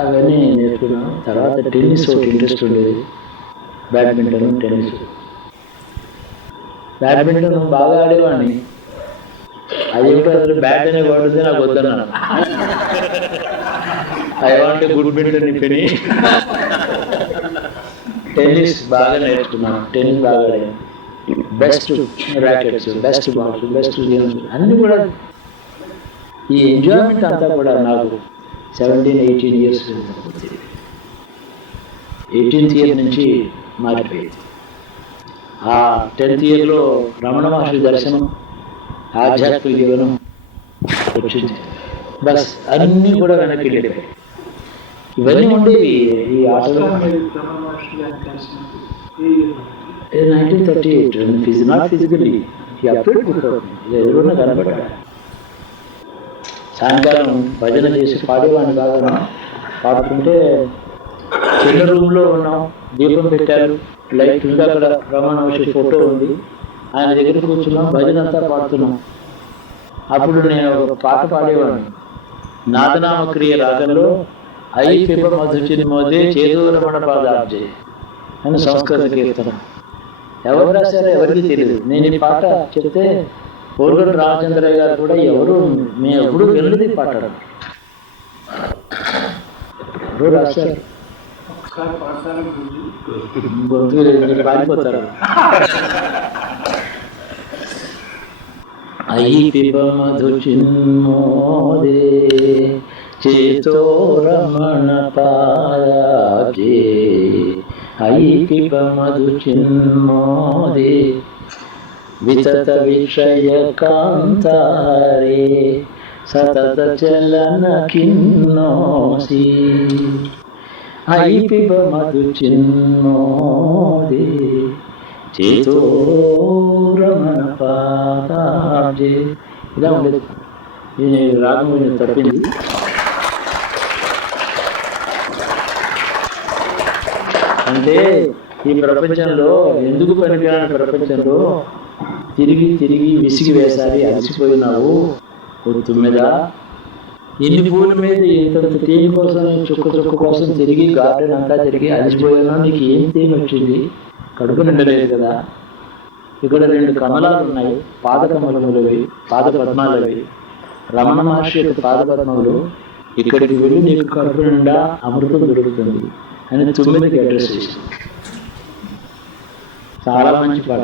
అవన్నీ నేర్చుకున్నాను. తర్వాత టెన్నిస్ ఒకటి ఇంట్రెస్ట్ ఉండేది. Badminton, tennis. బ్యాడ్మింటన్ బాగా ఆడేవాడిని. అదేమిటో అసలు బ్యాట్ అనే వర్డ్ నాకు వద్దన్నాను. ఐ వాంట్ గుడ్ బిల్డర్ అని. టెన్నిస్ బాగా నేర్చుకున్నాను. టెన్నిస్ బాగా ఆడాను. Best rackets, best balls, best games అన్నీ కూడా. ఈ ఎంజాయ్మెంట్ అంతా కూడా నాకు 17-18 years 18th year నుంచి మారిపోయింది. ఆ 10th yearలో రమణ మహర్షి దర్శనం, ఆధ్యాత్మిక జీవనం వచ్చింది. బస్ అన్నీ కూడా వెనక్కి వెళ్ళిపోయాయి. ఇవన్నీ ఉండేవి ఈ ఆటలో. 1938 నాట్ ఫిజికల్లీ ఎవరున్నా కనపడ్డా. సాయంకాలం భజన చేసి పాడేవాడిని కాదన్నా. పాడుతుంటే చిన్న రూమ్లో ఉన్నాం, దీపం పెట్టారు, లైట్ ఉంది, అక్కడ రమణ మహర్షి ఫోటో ఉంది, ఆయన దగ్గర కూర్చున్నాం, భజన అంతా పాడుతున్నాం. అప్పుడు నేను ఒక పాట పాడేవాడిని. నాదనామక్రియ రాగంలో ఐ పిబ మధుచిని మోదే చేదో రమణ పాదాబ్జే అని సంస్కృత కీర్తన. ఎవరు రాశారో ఎవరికి తెలియదు. నేను ఈ పాట చెప్తే కోరుగూడ రామచంద్రయ్య గారు కూడా మేము ఎప్పుడు వెళ్ళదు ఈ పాట. ఎవరు రాశారు పారిపోతారు. ఐ పిబ మధుచిన్మోదే చేతో రమణ పాదాబ్జే, ఐ పిబ మధుచిన్మోదే వితత విషయ కాంతారే సతత చలన కిన్నోసి, ఐ పిబ మధుచిన్మోదే చేతో రమణ పాదాబ్జే. ఇలా ఉండేది. నేను రాగం తప్పింది. అంటే ఈ ప్రపంచంలో ఎందుకు పనికిరాని ప్రపంచంలో తిరిగి తిరిగి విసిగి వేసారి, అలసిపోయినావు తుమ్మెద. ఎన్ని పూల మీద ఇంత తేనె కోసం, చుక్క చుక్క కోసం తిరిగి గార్డెన్ అంతా తిరిగి అలసిపోయినా నీకు ఏం తేనె వచ్చింది? కడుపు నిండలేదు కదా. ఇక్కడ 2 కమలాలు ఉన్నాయి, పాదకమలములవి, పాద పద్మాలవి. రమణ మహర్షి యొక్క పాద పద్మములు, ఇక్కడికి వెళ్ళి నీకు కడుపు నిండా అమృతం దొరుకుతుంది అని 9కి అడ్రస్ చేసింది. చాలా మంచి పాట.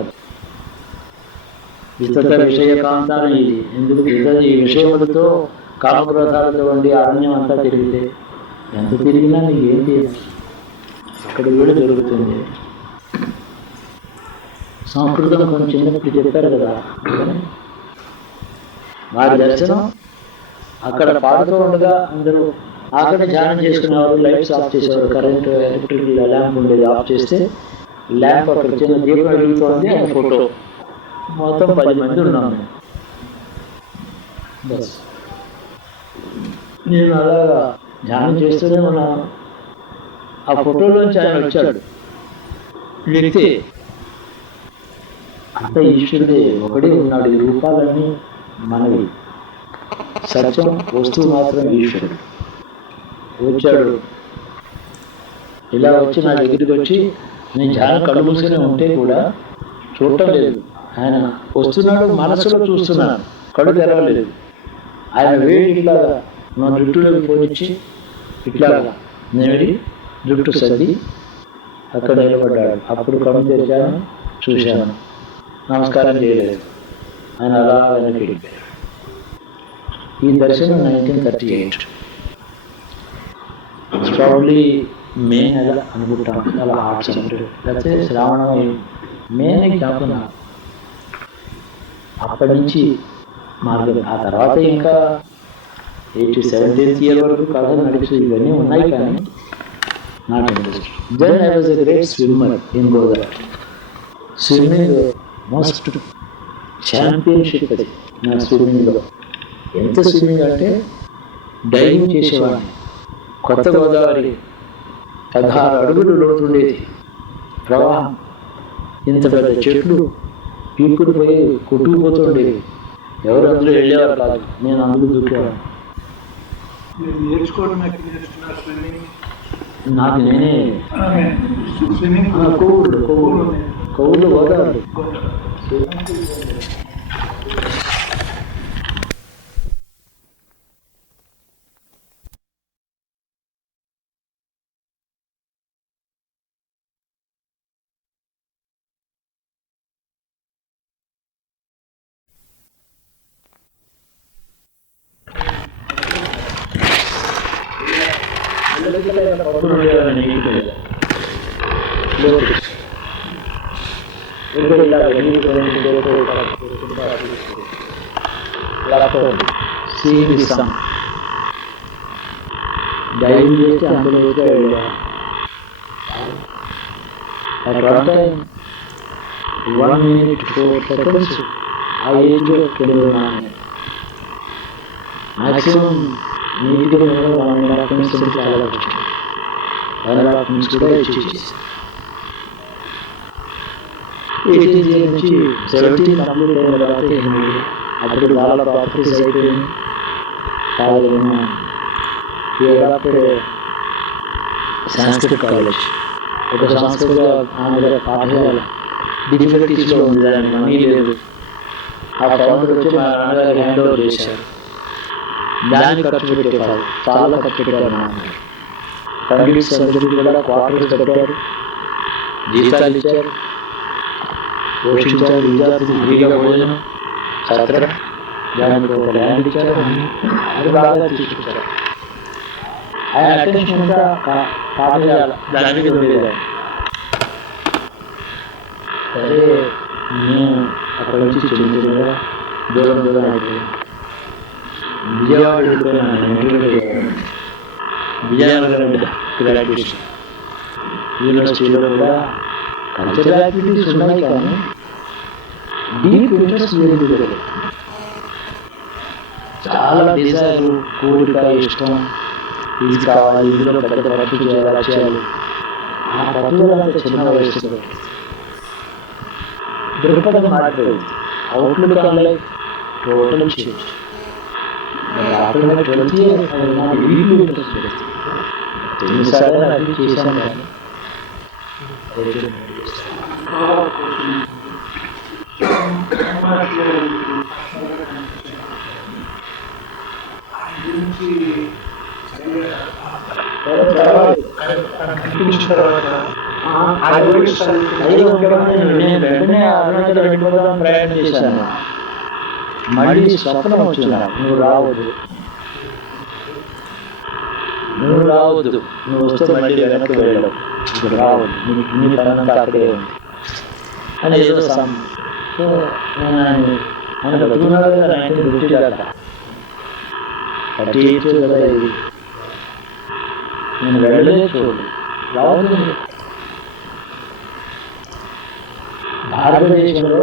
విస్తృత విషయకాంతాన్ని ఇది ఎందుకు ఈ విషయములతో కామక్రోధాలతో ఉండి అరణ్యం అంతా తిరిగితే ఎంత తిరిగినా నీకు ఏం చేయదు, అక్కడ వీడు దొరుకుతుంది. సంస్కృతం కొంచెం చిన్నప్పుడు చెప్పారు కదా, వారి దర్శనం అక్కడ పాడుతూ ఉండగా అందరూ అక్కడ ధ్యానం చేసుకునేవారు, లైట్స్ ఆఫ్ చేసేవారు. కరెంట్ ఎలక్ట్రిక్ ల్యాంప్ ఉండేది, ఆఫ్ చేస్తే ల్యాంప్ అక్కడ చిన్న దీపం వెలుగుతోంది, ఆ ఫోటో. మొత్తం 10 మంది ఉన్నాము. బస్ నేను అలాగా ధ్యానం చేస్తూనే ఉన్నాను. ఆ ఫోటోలోంచి ఆయన వచ్చాడు. వ్యక్తి అంత ఈశ్వరుడే, ఒకడే ఉన్నాడు. ఈ రూపాలన్నీ మనవి, సత్యం వస్తువు మాత్రం ఈశ్వరుడు. వచ్చాడు, ఇలా వచ్చి నా దగ్గరికి వచ్చి, నేను ధ్యానం కళ్ళు మూసుకునే ఉంటే కూడా చూడటం లేదు. ఆయన వస్తున్నాడు, మనసులో చూస్తున్నాను, కళ్ళు తెరవలేదు. ఆయన వేడి ఇట్లాగా నా జుట్టులోకి పోనిచ్చి ఇట్లాగా నేడి జుట్టు సర్ది అక్కడ నిలబడ్డాడు. అప్పుడు కళ్ళు తెరిచాను, చూశాను, నమస్కారం చేయలేదు. ఆయన అలా వెనక్కి వెళ్ళిపోయాడు. ఈ దర్శనం 1938 ప్రాబ్లీ మే నెల అనుకుంటాం. అలా ఆర్ట్స్ లేకపోతే శ్రావణ మేనే జ్ఞాపకం. అప్పటి నుంచి మార్గం. ఆ తర్వాత ఇంకా 17th ఇయర్ వరకు కథ నడిచి ఇవన్నీ ఉన్నాయి. కానీ not interest. Then I was a great swimmer in Godavari. Swimming most championship అది నా స్విమ్మింగ్లో. ఎంత స్విమ్మింగ్ అంటే డైవింగ్ చేసేవాడిని. కొత్త గోదావరి 16 అడుగులు లోతుండేది ప్రవాహం. ఇంత పెద్ద చెట్లు పీకుడు పోయి కొట్టుకుపోతుండేది. ఎవరు అందులో వెళ్ళేవారు కాదు, నేను అందులో దూకేవాడిని. నాకు నేనే కొవ్వులు గోదావరి. డైవింగ్ చేస్తే అందులో వెళ్ళా. 1 minute 4 seconds ఆ ఏజ్లో వెళ్ళినాను. మ్యాక్సిమం నీట్గా 1.5 minutes చాలా కష్టం. 1.5 minutes కూడా ఇచ్చేసి 18 నుంచి 17 కంప్లీట్ అయిన తర్వాత అప్పుడు చాలా ప్రాక్టీస్ అయిపోయింది. సంస్కృత కాలేజ్, ఒక సంస్కృత ఆంధ్ర పాఠశాల డిఫికల్టీస్లో ఉంది. దానికి మనీ లేదు. ఆ ఫౌండర్ వచ్చి మా నాన్నగారు హ్యాండ్ ఓవర్ చేశారు. దాన్ని ఖర్చు పెట్టేవారు, చాలా ఖర్చు పెట్టారు. కంప్లీట్ సర్జరీ కూడా క్వార్టర్స్ పెట్టారు, జీతాలు ఇచ్చారు, పోషించారు. విద్యార్థులు ఫ్రీగా భోజనం, సత్రం, దానికి ఒక ల్యాండ్ ఇచ్చారు. అది బాగా తీసుకొచ్చారు. ఆయన అటెన్షన్ అంతా పాఠశాల దాని మీద ఉండేది. సరే నేను అక్కడ నుంచి చెందిగా దూరం అయిపోయాను. విజయవాడ వెళ్ళిపోయినాను. విజయనగరం గ్రాడ్యుయేషన్ యూనివర్సిటీలో కూడా కల్చరల్ యాక్టివిటీస్ ఉన్నాయి. కానీ డీప్ ఇంట్రెస్ట్ లేదు. చాలా డిజైర్, కోరిక, ఇష్టం, ఇది కావాలి, ఇందులో పెద్ద పట్టు చేయాలి. ఆ పట్టుదలంతా చిన్న వయసులో దృక్పథం మారిపోయింది. Outlook on life total change. After my 12th year నాకు డీప్ ఇంట్రెస్ట్ లేదు. ఎన్నిసార్లు అది చేశాను కానీ నేను వెంటనే అరుణాచల్ వెళ్ళిపోదాం ప్రయత్నం చేశాను. మళ్ళీ స్వప్నం వచ్చిందా, నువ్వు రావద్దు, నువ్వు వస్తే మళ్ళీ వెనక్కి వెళ్ళవు, ఇప్పుడు రావద్దు, నీ పనంతా అక్కడే ఉంది అని ఏదో ఆయన బతుకున్నారు కదా 1950 దాకా 38 కదా ఇది. నేను వెళ్ళలేదు, చూడు రావద్దు. భారతదేశంలో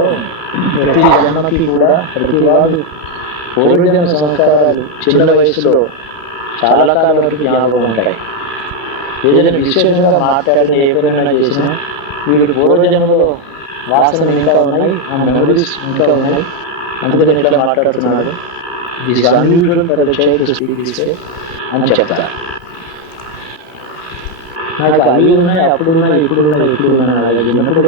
ప్రతి జన్మకి కూడా ప్రతి వాడు పూర్వజన్మ సంస్కారాలు చిన్న వయసులో చాలా కాలం వరకు జ్ఞాపకం ఉంటాయి. ఏదైనా విశేషంగా మాట్లాడిన ఏ పైన చేసినా వీడు పూర్వజన్మలో వాసన ఇంకా ఉన్నాయి, ఆ మెమరీస్ ఇంకా ఉన్నాయి, అందుకని ఇట్లా మాట్లాడుతున్నాడు అని చెప్తారు. నాకు అవి ఉన్నాయి, అప్పుడు ఉన్నాయి, ఇప్పుడు ఉన్నాయి, ఇప్పుడు ఉన్నాయి, చిన్నప్పుడు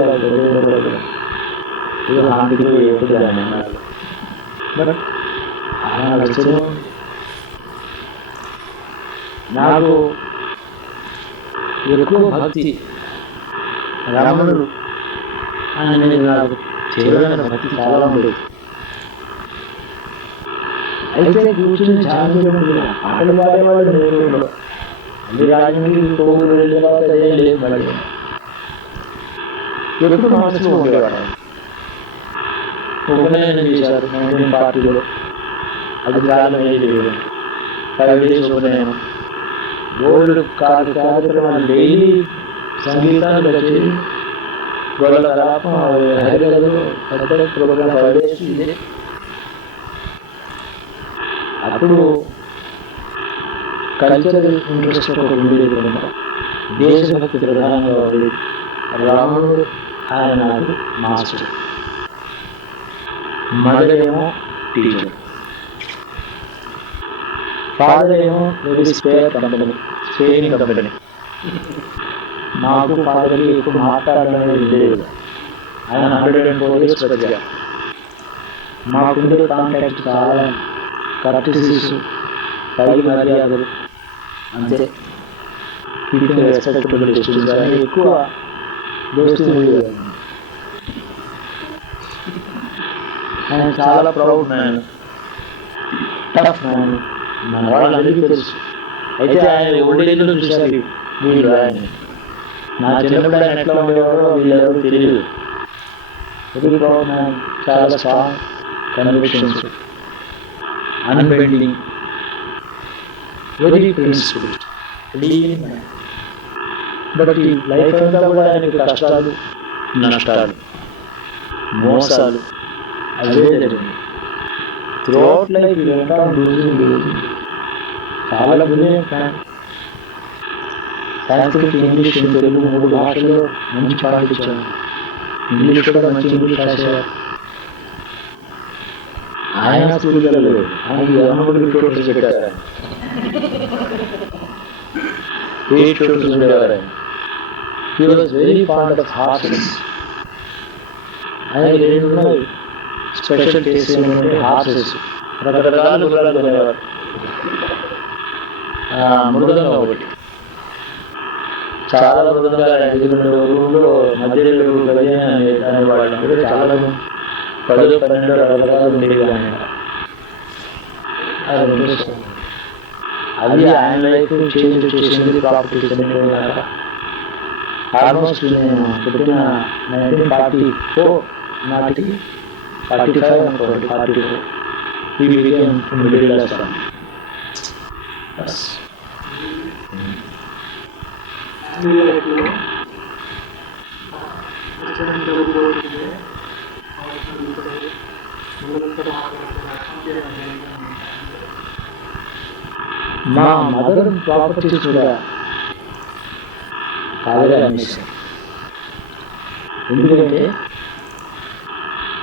నాకు ఎక్కువ భక్తి రమణుడు అనేది నాకు తీవ్రమైన భక్తి చాలా ఉండేది. అయితే కూర్చుని చాలా పాటలు పాడేవాళ్ళు నేర్చుకుంటారు. అన్ని రాజమండ్రి కోవిడ్ వెళ్ళిన తర్వాత అదేం లేదు. మళ్ళీ ఎప్పుడు మనసులో ఉండేవాడు. ఉపనయనం చేశారు 1940లో, అది కాలం అయ్యేది 5 days ఉపనయనం. గోల్డ్ కార్యక్రమాలు డైలీ సంగీతాలు వచ్చి గొడవల కలాపం హైదరాబాద్లో పెద్ద ప్రోగ్రామ్ 5 days ఇదే. అప్పుడు కల్చరల్ ఇంట్రెస్ట్ ఒకటి ఉండేది కనుక దేశభక్తి ప్రధానంగా ఉండేది. రాముడు ఆయన నాకు మాస్టర్, మదర్ ఏమో టీచర్, ఫాదర్ ఏమో స్పేర్ కంపెనీ, స్పేరింగ్ కంపెనీ. నాకు ఫాదర్కి ఇప్పుడు మాట్లాడడం లేదు. ఆయన 104 years పెద్దగా. మాకుండే కాంటాక్ట్ చాలా కరెక్టీస్, పై మర్యాదలు అంతే, కీపింగ్ రెస్పెక్టబుల్ డిస్టెన్స్ అని ఎక్కువ దోస్తీ ఉండేది. ఆయన చాలా ప్రౌడ్ మ్యాన్, టఫ్ మ్యాన్, మన వాళ్ళందరికీ తెలుసు. అయితే ఆయన ఓల్డేజ్లో చూశారు వీళ్ళు. ఆయన నా చిన్నప్పుడు ఆయన ఎట్లా ఉండేవారో వీళ్ళెవరూ తెలియదు. వెరీ ప్రౌడ్ మ్యాన్, చాలా strong convictions, unbending, very principled, clean man. But ఈ లైఫ్ అంతా కూడా ఆయనకి కష్టాలు, నష్టాలు, మోసాలు అవే జరిగింది. త్రూఅవుట్ లైఫ్ చాలా brilliant man. Sanskrit, English, Telugu 3 భాషల్లో మంచి పాటించాను. ఇంగ్లీష్ కూడా మంచి ఇంగ్లీష్ రాసేవారు. ఆయన స్కూల్లో లేదు, ఆయన జన్మడికి ట్యూటర్స్ పెట్టారు. 8 ట్యూటర్స్ ఉండేవారు. He was very fond of horses. ఆయన 2 ఉన్నాయి స్పెషల్ టేస్ట్ ఏమంటే హార్సెస్, రకరకాల గుర్రాలు కొనేవారు. మృదంగా ఒకటి, చాలా మృదంగా 5 మధ్యలో 15 అనేవాళ్ళు. అంటే చాలా 10-12 రకరకాలు ఉండేవి. అది ఆయన లైఫ్ చేంజ్ చేసింది. ప్రాపర్టీస్ అనేవి ఆల్మోస్ట్ నేను పుట్టిన 1944 నాటికి 45 అనుకోండి, 44 he became middle class family. మా మదర్ ప్రాపర్టీస్ కూడా కాదుగా అమ్మేశారు. ఎందుకంటే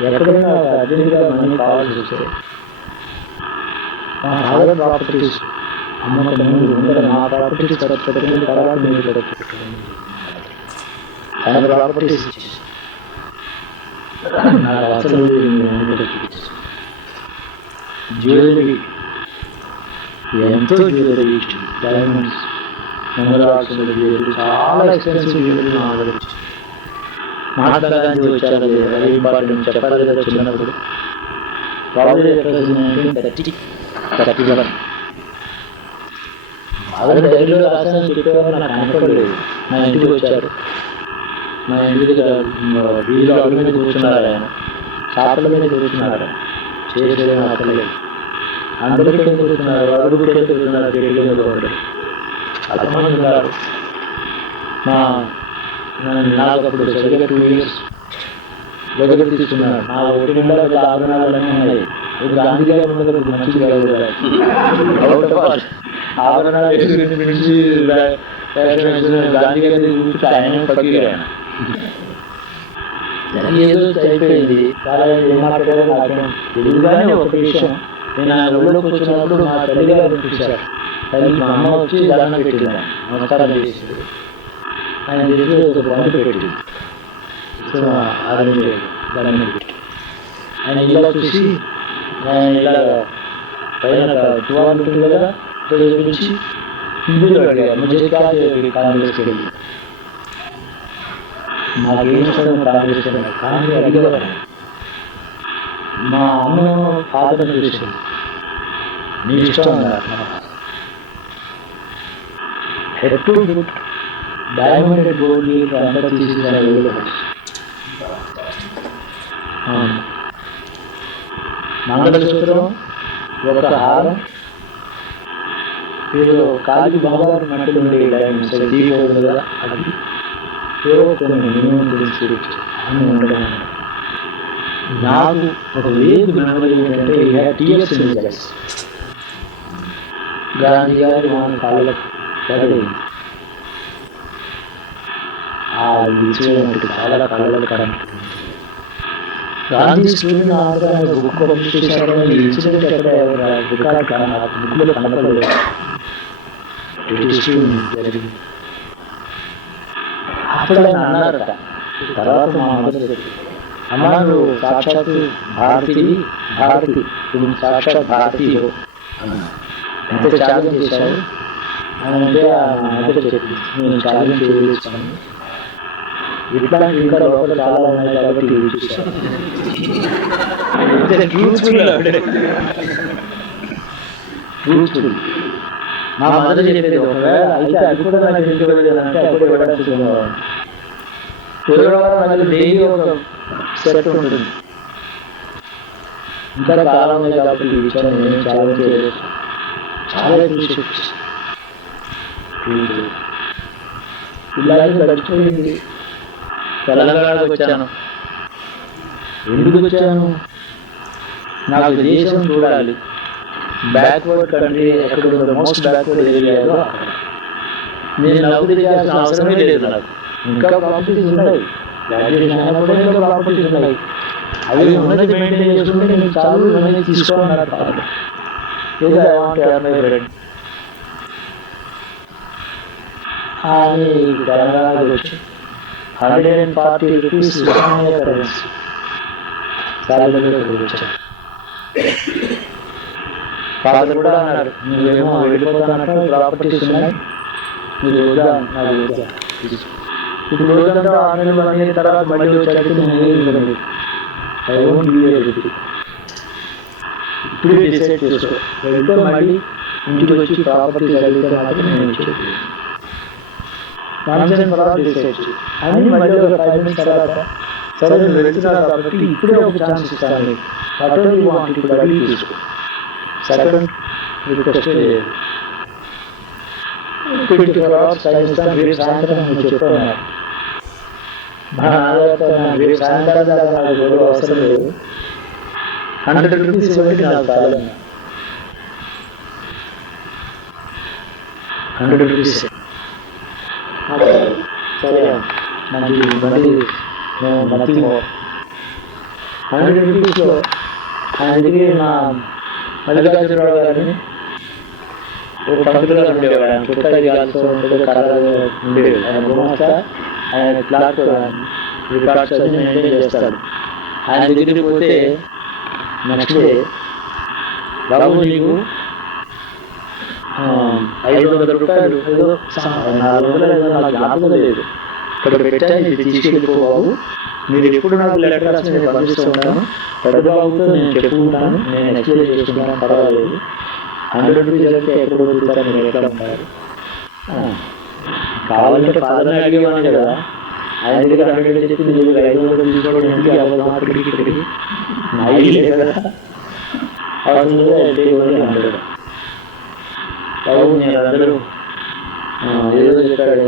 ఎక్కడైనా అర్జెంటుగా మనీ కావాల్సి వస్తే మా ఫాదర్ ప్రాపర్టీస్ అమ్మక ముందు నా ప్రాపర్టీస్ పెట్టుకుని తర్వాత మీరు పెట్టుకుంటాను. ఆయన ప్రాపర్టీస్ నాకు అసలు జ్యువెలరీ ఎంతో జ్యువెలరీ ఇష్టం. డైమండ్స్, ఎమరాల్డ్స్ జ్యువెలరీ, చాలా ఎక్స్పెన్సివ్ జ్యువెలరీ నా దగ్గర ఇష్టం. మహాత్మా గాంధీ వచ్చారు, అది ఇంపార్టెంట్ చెప్పాలి కదా. చిన్నప్పుడు ప్రాబ్లమ్ 1931 బాగా డైరీలో రాశాను చెప్పేవారు, నాకు కనపడలేదు. మా ఇంటికి వచ్చారు, మా ఇంటి దగ్గర వీళ్ళు అడుగు మీద కూర్చున్నారు, ఆయన చాపల మీద కూర్చున్నారు, చేసేది అక్కర్లేదు. అందరికీ కూర్చున్నారు, అడుగు కూర్చున్నారు, చెట్టు మీద కూడా చాలా మంది ఉన్నారు. నాకు అప్పుడు సరిగ్గా 2 years దగ్గర తీసుకున్నారు. నా ఒకటి నిండా ఆభరణాలన్నీ ఉన్నాయి. గాంధీ గారి ముందు మంచిది కాదు కదా, ఆభరణాలు గాంధీ గారి ఆయన పట్టుకురాను. ఏదో అయిపోయింది, చాలా ఏం మాట్లాడారో నాకేం తెలియదు. కానీ ఒక విషయం, నేను ఆ ఊళ్ళోకి వచ్చినప్పుడు మా తల్లిగారు చూశారు. తల్లి మా అమ్మ వచ్చి దండం పెట్టింది, నమస్కారం చేసి ఆయన చేసి ఒక బంధు పెట్టింది. సో అది దండం పెట్టి ఆయన ఇలా చూసి, ఆయన ఇలా పైన తువాలు ఉంటుంది కదా, గురించి హిందీలో అడిగారు, ముझे क्या चाहिए కాంగ్రెస్ के लिए. మాకేం ఇష్టం కాంగ్రెస్ కానీ అడిగేవారు. మా అమ్మ ఫాదర్ చూసింది, నీ ఇష్టం ఎప్పుడు డైమండ్ గోల్డ్ అంతా తీసుకున్నాను. మంగళసూత్రం, ఒక హారం, మీరు కాలికి బంగారు మట్టి ఉండే డైమండ్స్ తీయకూడదు కదా, అది కొన్ని మినిమం గురించి అని ఉండడం. నాకు ఒక లేదు మెమరీ ఏంటంటే టీఎస్ ఇంజెక్స్ గాంధీ గారి మన కాళ్ళకు పడేది. ఆ విజయం చాలా కళ్ళకు కరెంట్. గాంధీ స్టూడెంట్ ఆధారంగా బుక్ పబ్లిష్ చేశారు. ఇన్సిడెంట్ ఎక్కడ రికార్డ్ బుక్లో కనపడలేదు. జరిగింది. అప్పుడు ఆయన అన్నారట, తర్వాత మా మదర్ అమ్మ నువ్వు సాక్షాత్ భారతి సాక్షాత్ భారతీయుడు ఎంత త్యాగం చేశావు అని అంటే ఆ మదర్ చెప్పింది, నేను త్యాగం చేయలేస్తాను, ఇట్లాంటి ఇంకా లోపల చాలా ఉన్నాయి కాబట్టి ఇవి చూశాను. మా మదర్ చెప్పేది, ఒకవేళ అయితే అది కూడా నాకు తెలియలేదంటే అప్పుడు ఇవ్వడానికి డైలీ ఒక సెట్ ఉంటుంది. ఇంకా కాలం ఉంది కాబట్టి ఈ విషయం నేను ఛాలెంజ్ చేయలేదు. చాలా ఇలాగే గడిచిపోయింది. తెలంగాణకు వచ్చాను. ఎందుకు వచ్చాను? నాకు దేశం చూడాలి. బ్యాక్వర్డ్ కంట్రీ ఎక్కడ ఉందో, మోస్ట్ బ్యాక్వర్డ్ ఏరియాలో నేను నౌకరీ చేయాల్సిన అవసరమే లేదు. నాకు ఇంకా ప్రాపర్టీస్ ఉన్నాయి, గ్రాడ్యుయేషన్ అయినప్పుడు ఇంకా ప్రాపర్టీస్ ఉన్నాయి. అవి ఉన్నది మెయింటైన్ చేసుకుంటే నేను చాలు మనీ తీసుకోవాలన్నారు. అని తెలంగాణకు వచ్చి 140 rupees కరెన్సీ శాలరీలో వచ్చాను. ఫాదర్ కూడా అన్నారు, నువ్వేమో వెళ్ళిపోతానంటే ప్రాపర్టీస్ ఉన్నాయి, నువ్వు రోజా నాకు రోజా. ఇప్పుడు రోజంతా 6 నెలలు 1 year తర్వాత మళ్ళీ వచ్చాక నేను I won't give you everything. ఇప్పుడు డిసైడ్ చేసుకో, వెళ్తే మళ్ళీ ఇంటికి వచ్చి ప్రాపర్టీస్ అడిగితే మాత్రం నేను వచ్చేది డిసైడ్ అని మళ్ళీ ఒక 5 minutes తర్వాత, సరే నువ్వు వెళ్తున్నావు కాబట్టి ఇప్పుడే ఒక ఛాన్స్ ఇస్తాను, అటో వాంట్ ఇప్పుడు అడిగి తీసుకో, సెకండ్ రిక్వెస్ట్ 24 hours టైం ఇస్తాను, రేపు సాయంత్రం నువ్వు చెప్తున్నారు. రేపు సాయంత్రం దాకా నాకు గొడవ అవసరం లేదు, 100 rupees ఇవ్వండి నాకు కావాలి. 100 rupees సరే మంచి బండి నథింగ్ 100 rupeesలో ఆయన దగ్గర నా మల్లికార్జునరావు గారిని ఒక పంతులు గారు ఉండేవాడు. ఆయన చుట్టాయి కాల్స్తూ ఉండేది, కర్ర ఉండేది. ఆయన గుమస్తా, ఆయన క్లాత్ రికార్డ్స్ అన్ని మెయింటైన్ చేస్తాడు. ఆయన దగ్గరికి పోతే నెక్స్ట్ డే బాబు నీకు 500 రూపాయలు ఏదో 400 నాకు జ్ఞాపకం లేదు ఇక్కడ పెట్టాను, ఇది తీసుకెళ్ళిపో బాబు, మీరు ఎప్పుడు నాకు లెటర్ రాసి నేను పంపిస్తూ ఉంటాను, పెద్ద బాబుతో నేను చెప్పుకుంటాను, నేను ఎక్స్ప్లెయిన్ చేసుకుంటాను, పర్వాలేదు, 100 రూపీస్ అయితే ఎక్కడ వదులుతారు, మీరు ఎట్లా ఉంటారు, కావాలంటే ఫాదర్ని అడిగేవాడిని కదా, ఆయన దగ్గర 100 చెప్పి నేను 500 తీసుకోవడం ఎందుకు అవ్వదు ఇక్కడికి నా ఇల్లే కదా, అవసరం లేదు 100. బాబు నేను అందరూ ఏదో చెప్పాడు,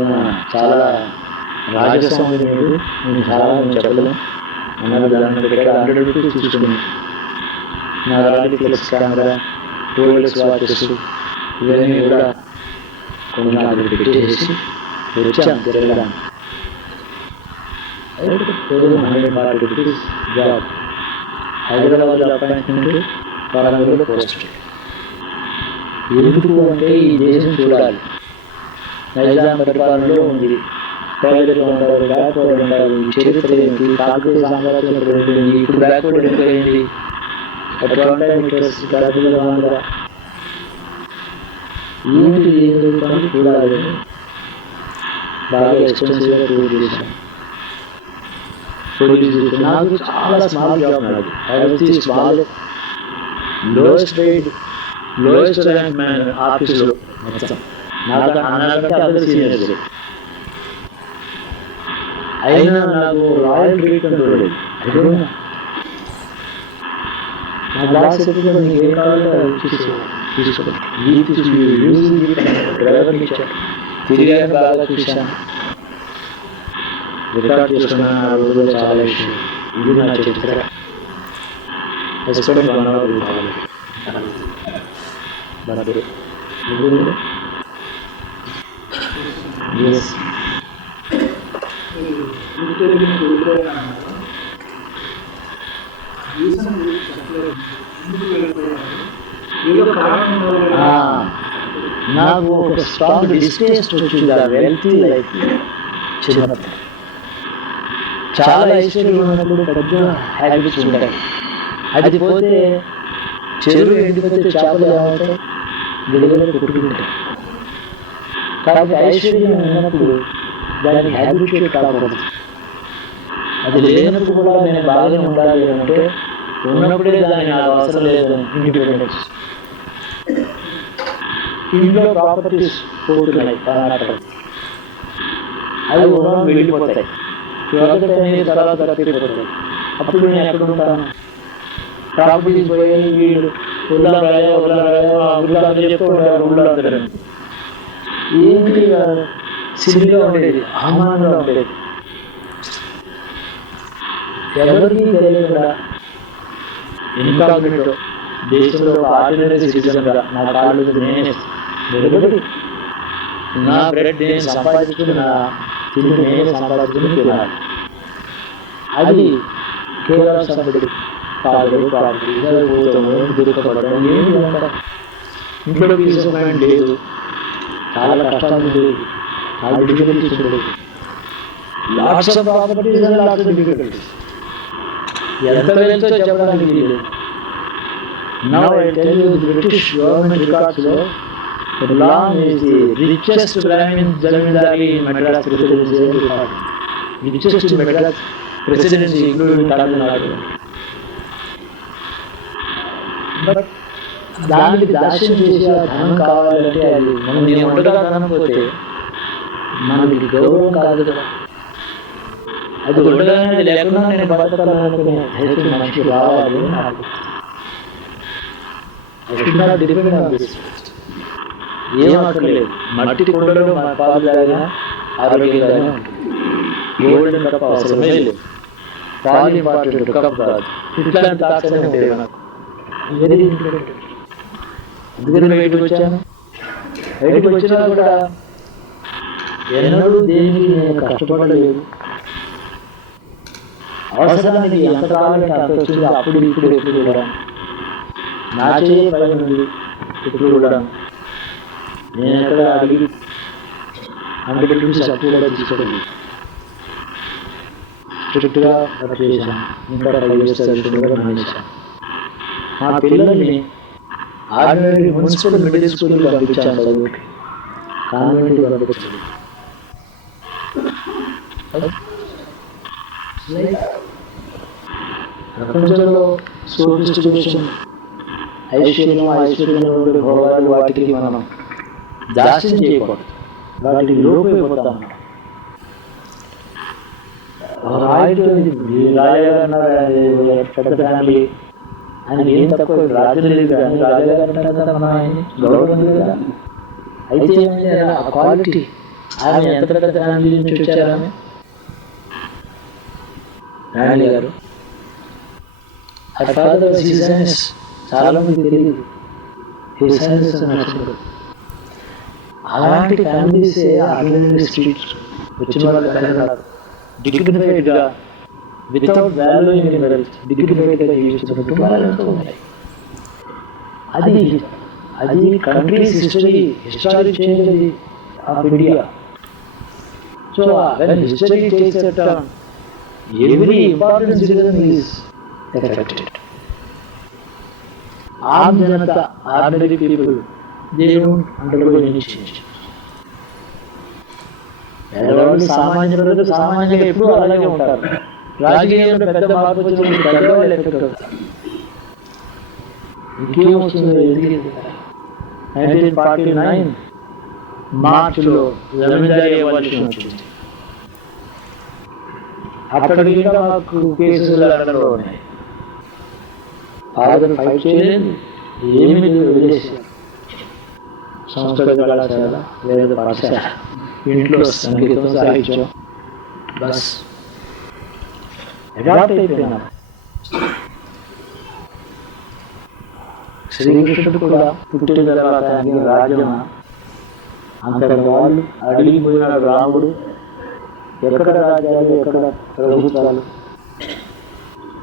చాలా రాజస్వామి మీరు, నేను చాలా చెప్పలేను అన్నారు. దాని దగ్గర 100 రూపీస్ తీసుకున్నాను. నా రాజు ఫ్లెక్స్ కెమెరా, రోలెక్స్ వాచెస్ ఇవన్నీ కూడా కొన్ని నాకు పెట్టేసి వచ్చాను తిరగడానికి. 140 రూపీస్ జాబ్, హైదరాబాద్లో అపాయింట్మెంట్, వరంగల్లో పోస్ట్. ఎందుకు అంటే ఈ దేశం చూడాలి, నైజాం పరిపాలనలో ఉంది, పేదలు ఉంటారు, బ్యాక్వర్డ్ ఉంటారు, ఈ చరిత్ర ఏంటి, కాకతీయ సామ్రాజ్యం ఏంటి, ఇప్పుడు బ్యాక్వర్డ్ ఎందుకైంది, ఎట్లా ఏమిటి ఏం జరుగుతుంది చూడాలి. బాగా ఎక్స్పెన్సివ్గా ప్రొడ్యూస్ చేశాను. నాకు చాలా స్మాల్ జాబ్, నాది స్మాల్ లోయెస్ట్ ర్యాంక్ మ్యాన్ ఆఫీస్లో మొత్తం, నాకంటే అందరు సీనియర్స్. అయినా నాకు రాయల్ ట్రీట్మెంట్ ఉండేది. నా బాస్ చెప్పి నీకు ఏం కావాలంటే తీసుకోండి, డ్రైవర్కి ఇచ్చాను, తిరిగాక బాగా చూశాను, రికార్డ్ చేసుకున్నాను. ఆ రోజుల్లో చాలా విషయం, ఇది నా చరిత్ర. ఎస్పెక్ట్ 1 hour కావాలి. ఎస్ నాకు ఒక స్ట్రాంగ్ డిస్టేస్ట్ వచ్చింది ఆ వెల్తీ లైఫ్. చిన్నప్పుడు చాలా ఐశ్వర్యం ఉన్నప్పుడు పెద్ద హ్యాబిట్స్ ఉంటాయి, అది పోతే చెరువు ఎండిపోతే చేపలు ఏమవుతాయి, గిడగలు కొట్టుకుంటాయి. కాబట్టి ఐశ్వర్యం ఉన్నప్పుడు దానికి హ్యాబిట్యూట్ కాకూడదు. అది లేనప్పుడు కూడా నేను బాగానే ఉండాలి అంటే ఉన్నప్పుడే దాన్ని నాకు అవసరం లేదు. ఇండిపెండెన్స్, ఇంట్లో ప్రాపర్టీస్ పోతున్నాయి, అవి ఉన్న వెళ్ళిపోతాయి, తర్వాత తప్పిపోతాయి. అప్పుడు నేను ఎక్కడ ఉంటాను? ప్రాపర్టీస్ పోయి వీళ్ళు ఉల్లాంధ్ర చెప్తూ ఉండేవారు, ఉల్లాంధ్ర ఏంటి సిద్ధిగా ఉండేది, అవమానంగా ఉండేది, ఎవరికి తెలియకుండా ఇన్కాగ్నిటో దేశంలో ఆర్డినరీ సిటిజన్గా నా కాళ్ళు నేనే నిలబడి నా బ్రెడ్ నేను సంపాదించుకుని, నా తిండి నేనే సంపాదించుకుని తినాలి. అది కేవలం సంపడి కాదు, ప్రాపర్టీ పోతాము, దుఃఖపడడం ఏమి అంటారు. ఇంట్లో పీస్ ఆఫ్ మైండ్ లేదు, చాలా కష్టాలు ఉండేది, చాలా డిఫికల్టీస్ ఉండేది. Lots of properties and lots of difficulties. ఎంత వెళ్తో చెప్పడానికి లేదు. Now I tell you, the British government records lo Ghulam is the richest Brahmin zamindari in Madras presidency record. Richest in Madras presidency, including Tamil Nadu. But దానికి దాస్యం చేసి ఆ ధనం కావాలంటే అది మనం నేను ఉండగా ధనం పోతే మనకి గౌరవం కాదు కదా. అది ఉండగానే లేకుండా నేను బతకాలనుకునే ధైర్యం మనిషికి రావాలి. ఏం అక్కర్లేదు, మట్టి కుండలో పాలు తాగినా ఆరోగ్యంగానే ఉంటుంది. గోల్డెన్ కప్ అవసరమే లేదు, పాలు ఇంపార్టెంట్, కప్ కాదు. ఇట్లాంటి థాట్స్ అనే ఉండేవి నాకు. అందుకని బయటకు వచ్చాను. బయటకు వచ్చినా కూడా ఎన్నడూ దేనికి నేను కష్టపడలేదు. అవసరానికి ఎంత కావాలంటే అంత వచ్చింది. అప్పుడు ఇప్పుడు ఎప్పుడు కూడా నా చేయ పని ఉంది. ఇప్పుడు కూడా నేను ఎక్కడ అడిగి 100 రూపీస్ అప్పు కూడా తీసుకోలేదు. స్ట్రిక్ట్గా వర్క్ చేశాను. ఇంకా 5 years చదువుకుంటూ మానేశాను. మా పిల్లల్ని ఆర్డినరీ మున్సిపల్ మిడిల్ స్కూల్కి పంపించాను చదువుకి, కాన్వెంట్కి పంపించాను. ప్రపంచంలో సోఫిస్టికేషన్, ఐశ్వర్యం ఉండే భోగాలు వాటికి మనం దాస్యం చేయకూడదు, వాటికి లోపైపోతాం. పెద్ద ఫ్యామిలీ ఆయన ఏం తక్కువ రాజు లేదు కానీ రాజుగారు అంటారు కదా, మన ఆయన్ని గౌరవం కదా. అయితే ఆ క్వాలిటీ, ఆమె ఎంత పెద్ద ఫ్యామిలీ నుంచి వచ్చారు, ఆమె రాణి గారు. ఫాదర్ సీజన్స్ చాలా మంది తెలియదు, అలాంటి ఫ్యామిలీసే ఆర్డినరీ స్ట్రీట్స్ వచ్చిన వాళ్ళు కనబడారు. డిగ్నిఫైడ్గా, వితౌట్ వాల్యూయింగ్ ఇన్ వెల్త్, డిగ్నిఫైడ్గా జీవించిన కుటుంబాలు ఎంతో ఉన్నాయి. అది countries historic change of India. So when history takes a turn, every important citizen is affected. Aam Janata, ordinary people, they don't undergo any change. పేదవాళ్ళు సామాన్యంగా ఎప్పుడూ అలాగే ఉంటారు. రాజకీయాల్లో పెద్ద మార్పు వచ్చినప్పుడు పెద్దవాళ్ళు ఎఫెక్ట్ అవుతారు. ఇంకేమొస్తుంది? 1949 మార్చిలో జమీందారీ ఎవల్యూషన్ వచ్చింది. అక్కడికి ఇంకా మాకు కేసులు అడగడంలో ఉన్నాయి. ఫాదర్ ఫైట్ చేయలేదు, ఏమీ వదిలేసారు. సంస్కృత కళాశాల లేదా పాఠశాల, ఇంట్లో సంగీతం సాహిత్యం, బస్ అడాప్ట్ అయిపోయినా. శ్రీకృష్ణుడు కూడా పుట్టిన తర్వాత రాజ్యం అంతటి వాళ్ళు అడిగిపోయినాడు. రాముడు ఎక్కడ రాజ్యాలు, ఎక్కడ ప్రభుత్వాలు,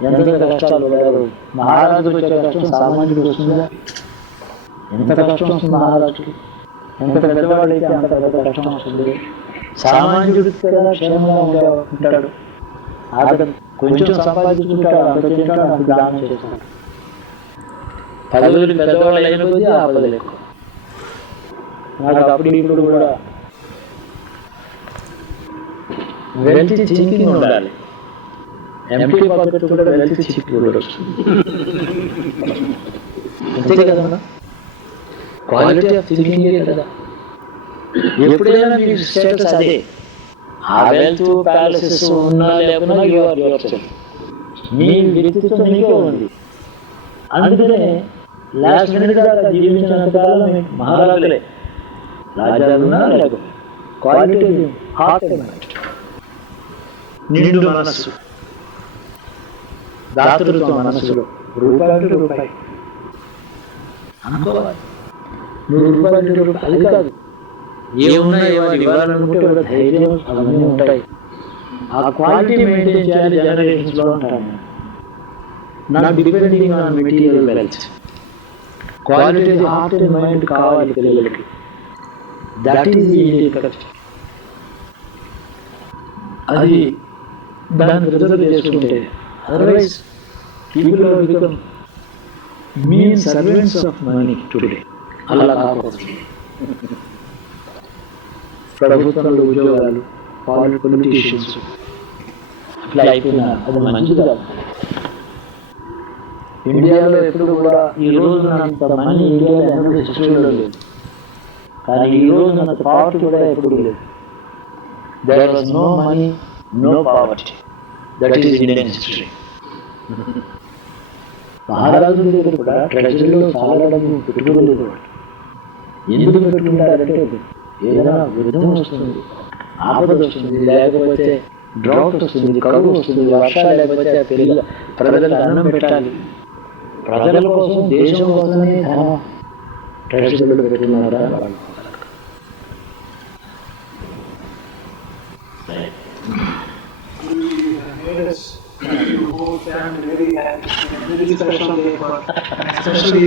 ఎంత కష్టాలు పడారు. మహారాజుకు వచ్చే కష్టం సామాన్యుడికి వస్తుందా? ఎంత కష్టం వస్తుంది మహారాజుకి? ఎంత పెద్దవాడు అయితే అంత పెద్ద కష్టం వస్తుంది. సామాన్యుడికి కదా క్షేమంగా ఉంటాడు. అతను కొంచెం సంపాదించుకుంటాడు, అంత తింటాడు, అంత దానం చేస్తాడు. పదవులు పెద్దవాళ్ళు అయిన కొద్దీ ఆపదలు ఎక్కువ. నాకు అప్పుడు ఇప్పుడు కూడా వెల్త్ థింకింగ్ ఉండాలి. ఎంపీ పాకెట్ కూడా వెల్త్ థింకింగ్ వస్తుంది. అంతే కదా, క్వాలిటీ ఆఫ్ థింకింగ్ కదా. ఎప్పుడైనా మీ స్టేటస్ అదే. ఆ వెల్త్ ప్యాలెసెస్ ఉన్నా లేకున్నా యువర్ సెల్ఫ్, మీ వ్యక్తిత్వం మీకే ఉంది. అందుకనే లాస్ట్ మినిట్ దాకా జీవించినంత కాలం మహారాజులే. రాజ్యాలున్నా లేక క్వాలిటీ హార్ట్ అండ్ మైండ్, నిండు మనస్సు, దాతృత్వ మనస్సులో రూపాయి అనుకోవాలి. 100 రూపాయలు అది కాదు, ఏమున్నాయి ఇవ్వాలనుకుంటే ధైర్యం అవన్నీ ఉంటాయి. ఆ క్వాలిటీ మెయింటైన్ చేయాలి. జనరేషన్స్లో ఉంటాయి. Not depending on material wealth. Quality heart and mind కావాలి పిల్లలకి. That is the Indian culture. అది దాన్ని రిజర్వ్ చేసుకుంటే, otherwise people are become mean servants of money today. అలా కాకపోతుంది. ప్రభుత్వంలో ఉద్యోగాలు, పొలిటీషియన్స్ అట్లా అయిపోయినా అది మంచిది కాదు. ఇండియాలో ఎప్పుడు కూడా ఈ రోజు అంత మనీ ఇండియాలో ఎన్నడూ హిస్టరీలో లేదు. కానీ ఈ రోజు అంత పావర్టీ కూడా ఎప్పుడు లేదు. There was no money, no poverty. That is Indian history. మహారాజుల దగ్గర కూడా ట్రెజరీలో చాలా డబ్బు పెట్టుబడి లేదు. ఎందుకు పెట్టుకుంటారంటే ఏదైనా యుద్ధం వస్తుంది, ఆపద వస్తుంది, లేకపోతే డ్రౌట్ వస్తుంది, కరువు వస్తుంది, వర్షాలు లేకపోతే ప్రజలకు అన్నం పెట్టాలి. ప్రజల కోసం, దేశం కోసమే ధనం ట్రెజరీలో పెట్టుకున్నారా? Especially